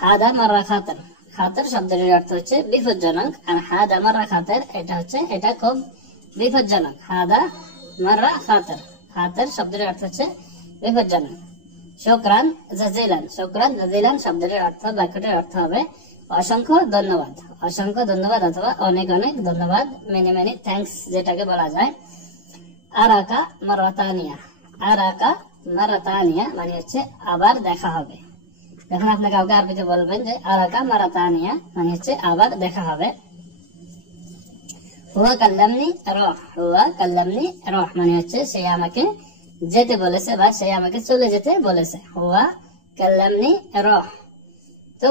হাদা মাররা খাতর, খাতর শব্দের অর্থ হচ্ছে বিপজ্জনক, আর হাদা মাররা খাতর এটা হচ্ছে এটা খুব বিপজ্জনক। হাদা মাররা খাতর, খাতর শব্দের অর্থ হচ্ছে বিপজ্জনক। শুকরান জাজিলান, শুকরান জাজিলান শব্দের অর্থ বাক্যটির অর্থ হবে অসংখ্য ধন্যবাদ, অসংখ্য ধন্যবাদ অথবা অনেক অনেক ধন্যবাদ, মেনি মেনি থ্যাঙ্কস যেটাকে বলা যায়। আরাকা মারাতানিয়া, আরাকা মারাতানিয়া মানে হচ্ছে আবার দেখা হবে। যখন আপনি কাউকে আরবিতে বলবেন যে আরাকা মারাতানিয়া মানে হচ্ছে আবার দেখা হবে। হুয়া কাল্লামনি রহ, হুয়া কাল্লামনি রহ মানে হচ্ছে সে আমাকে যেতে বলেছে বা সে আমাকে চলে যেতে বলেছে। হুয়া কাল্লামনি রহ। তো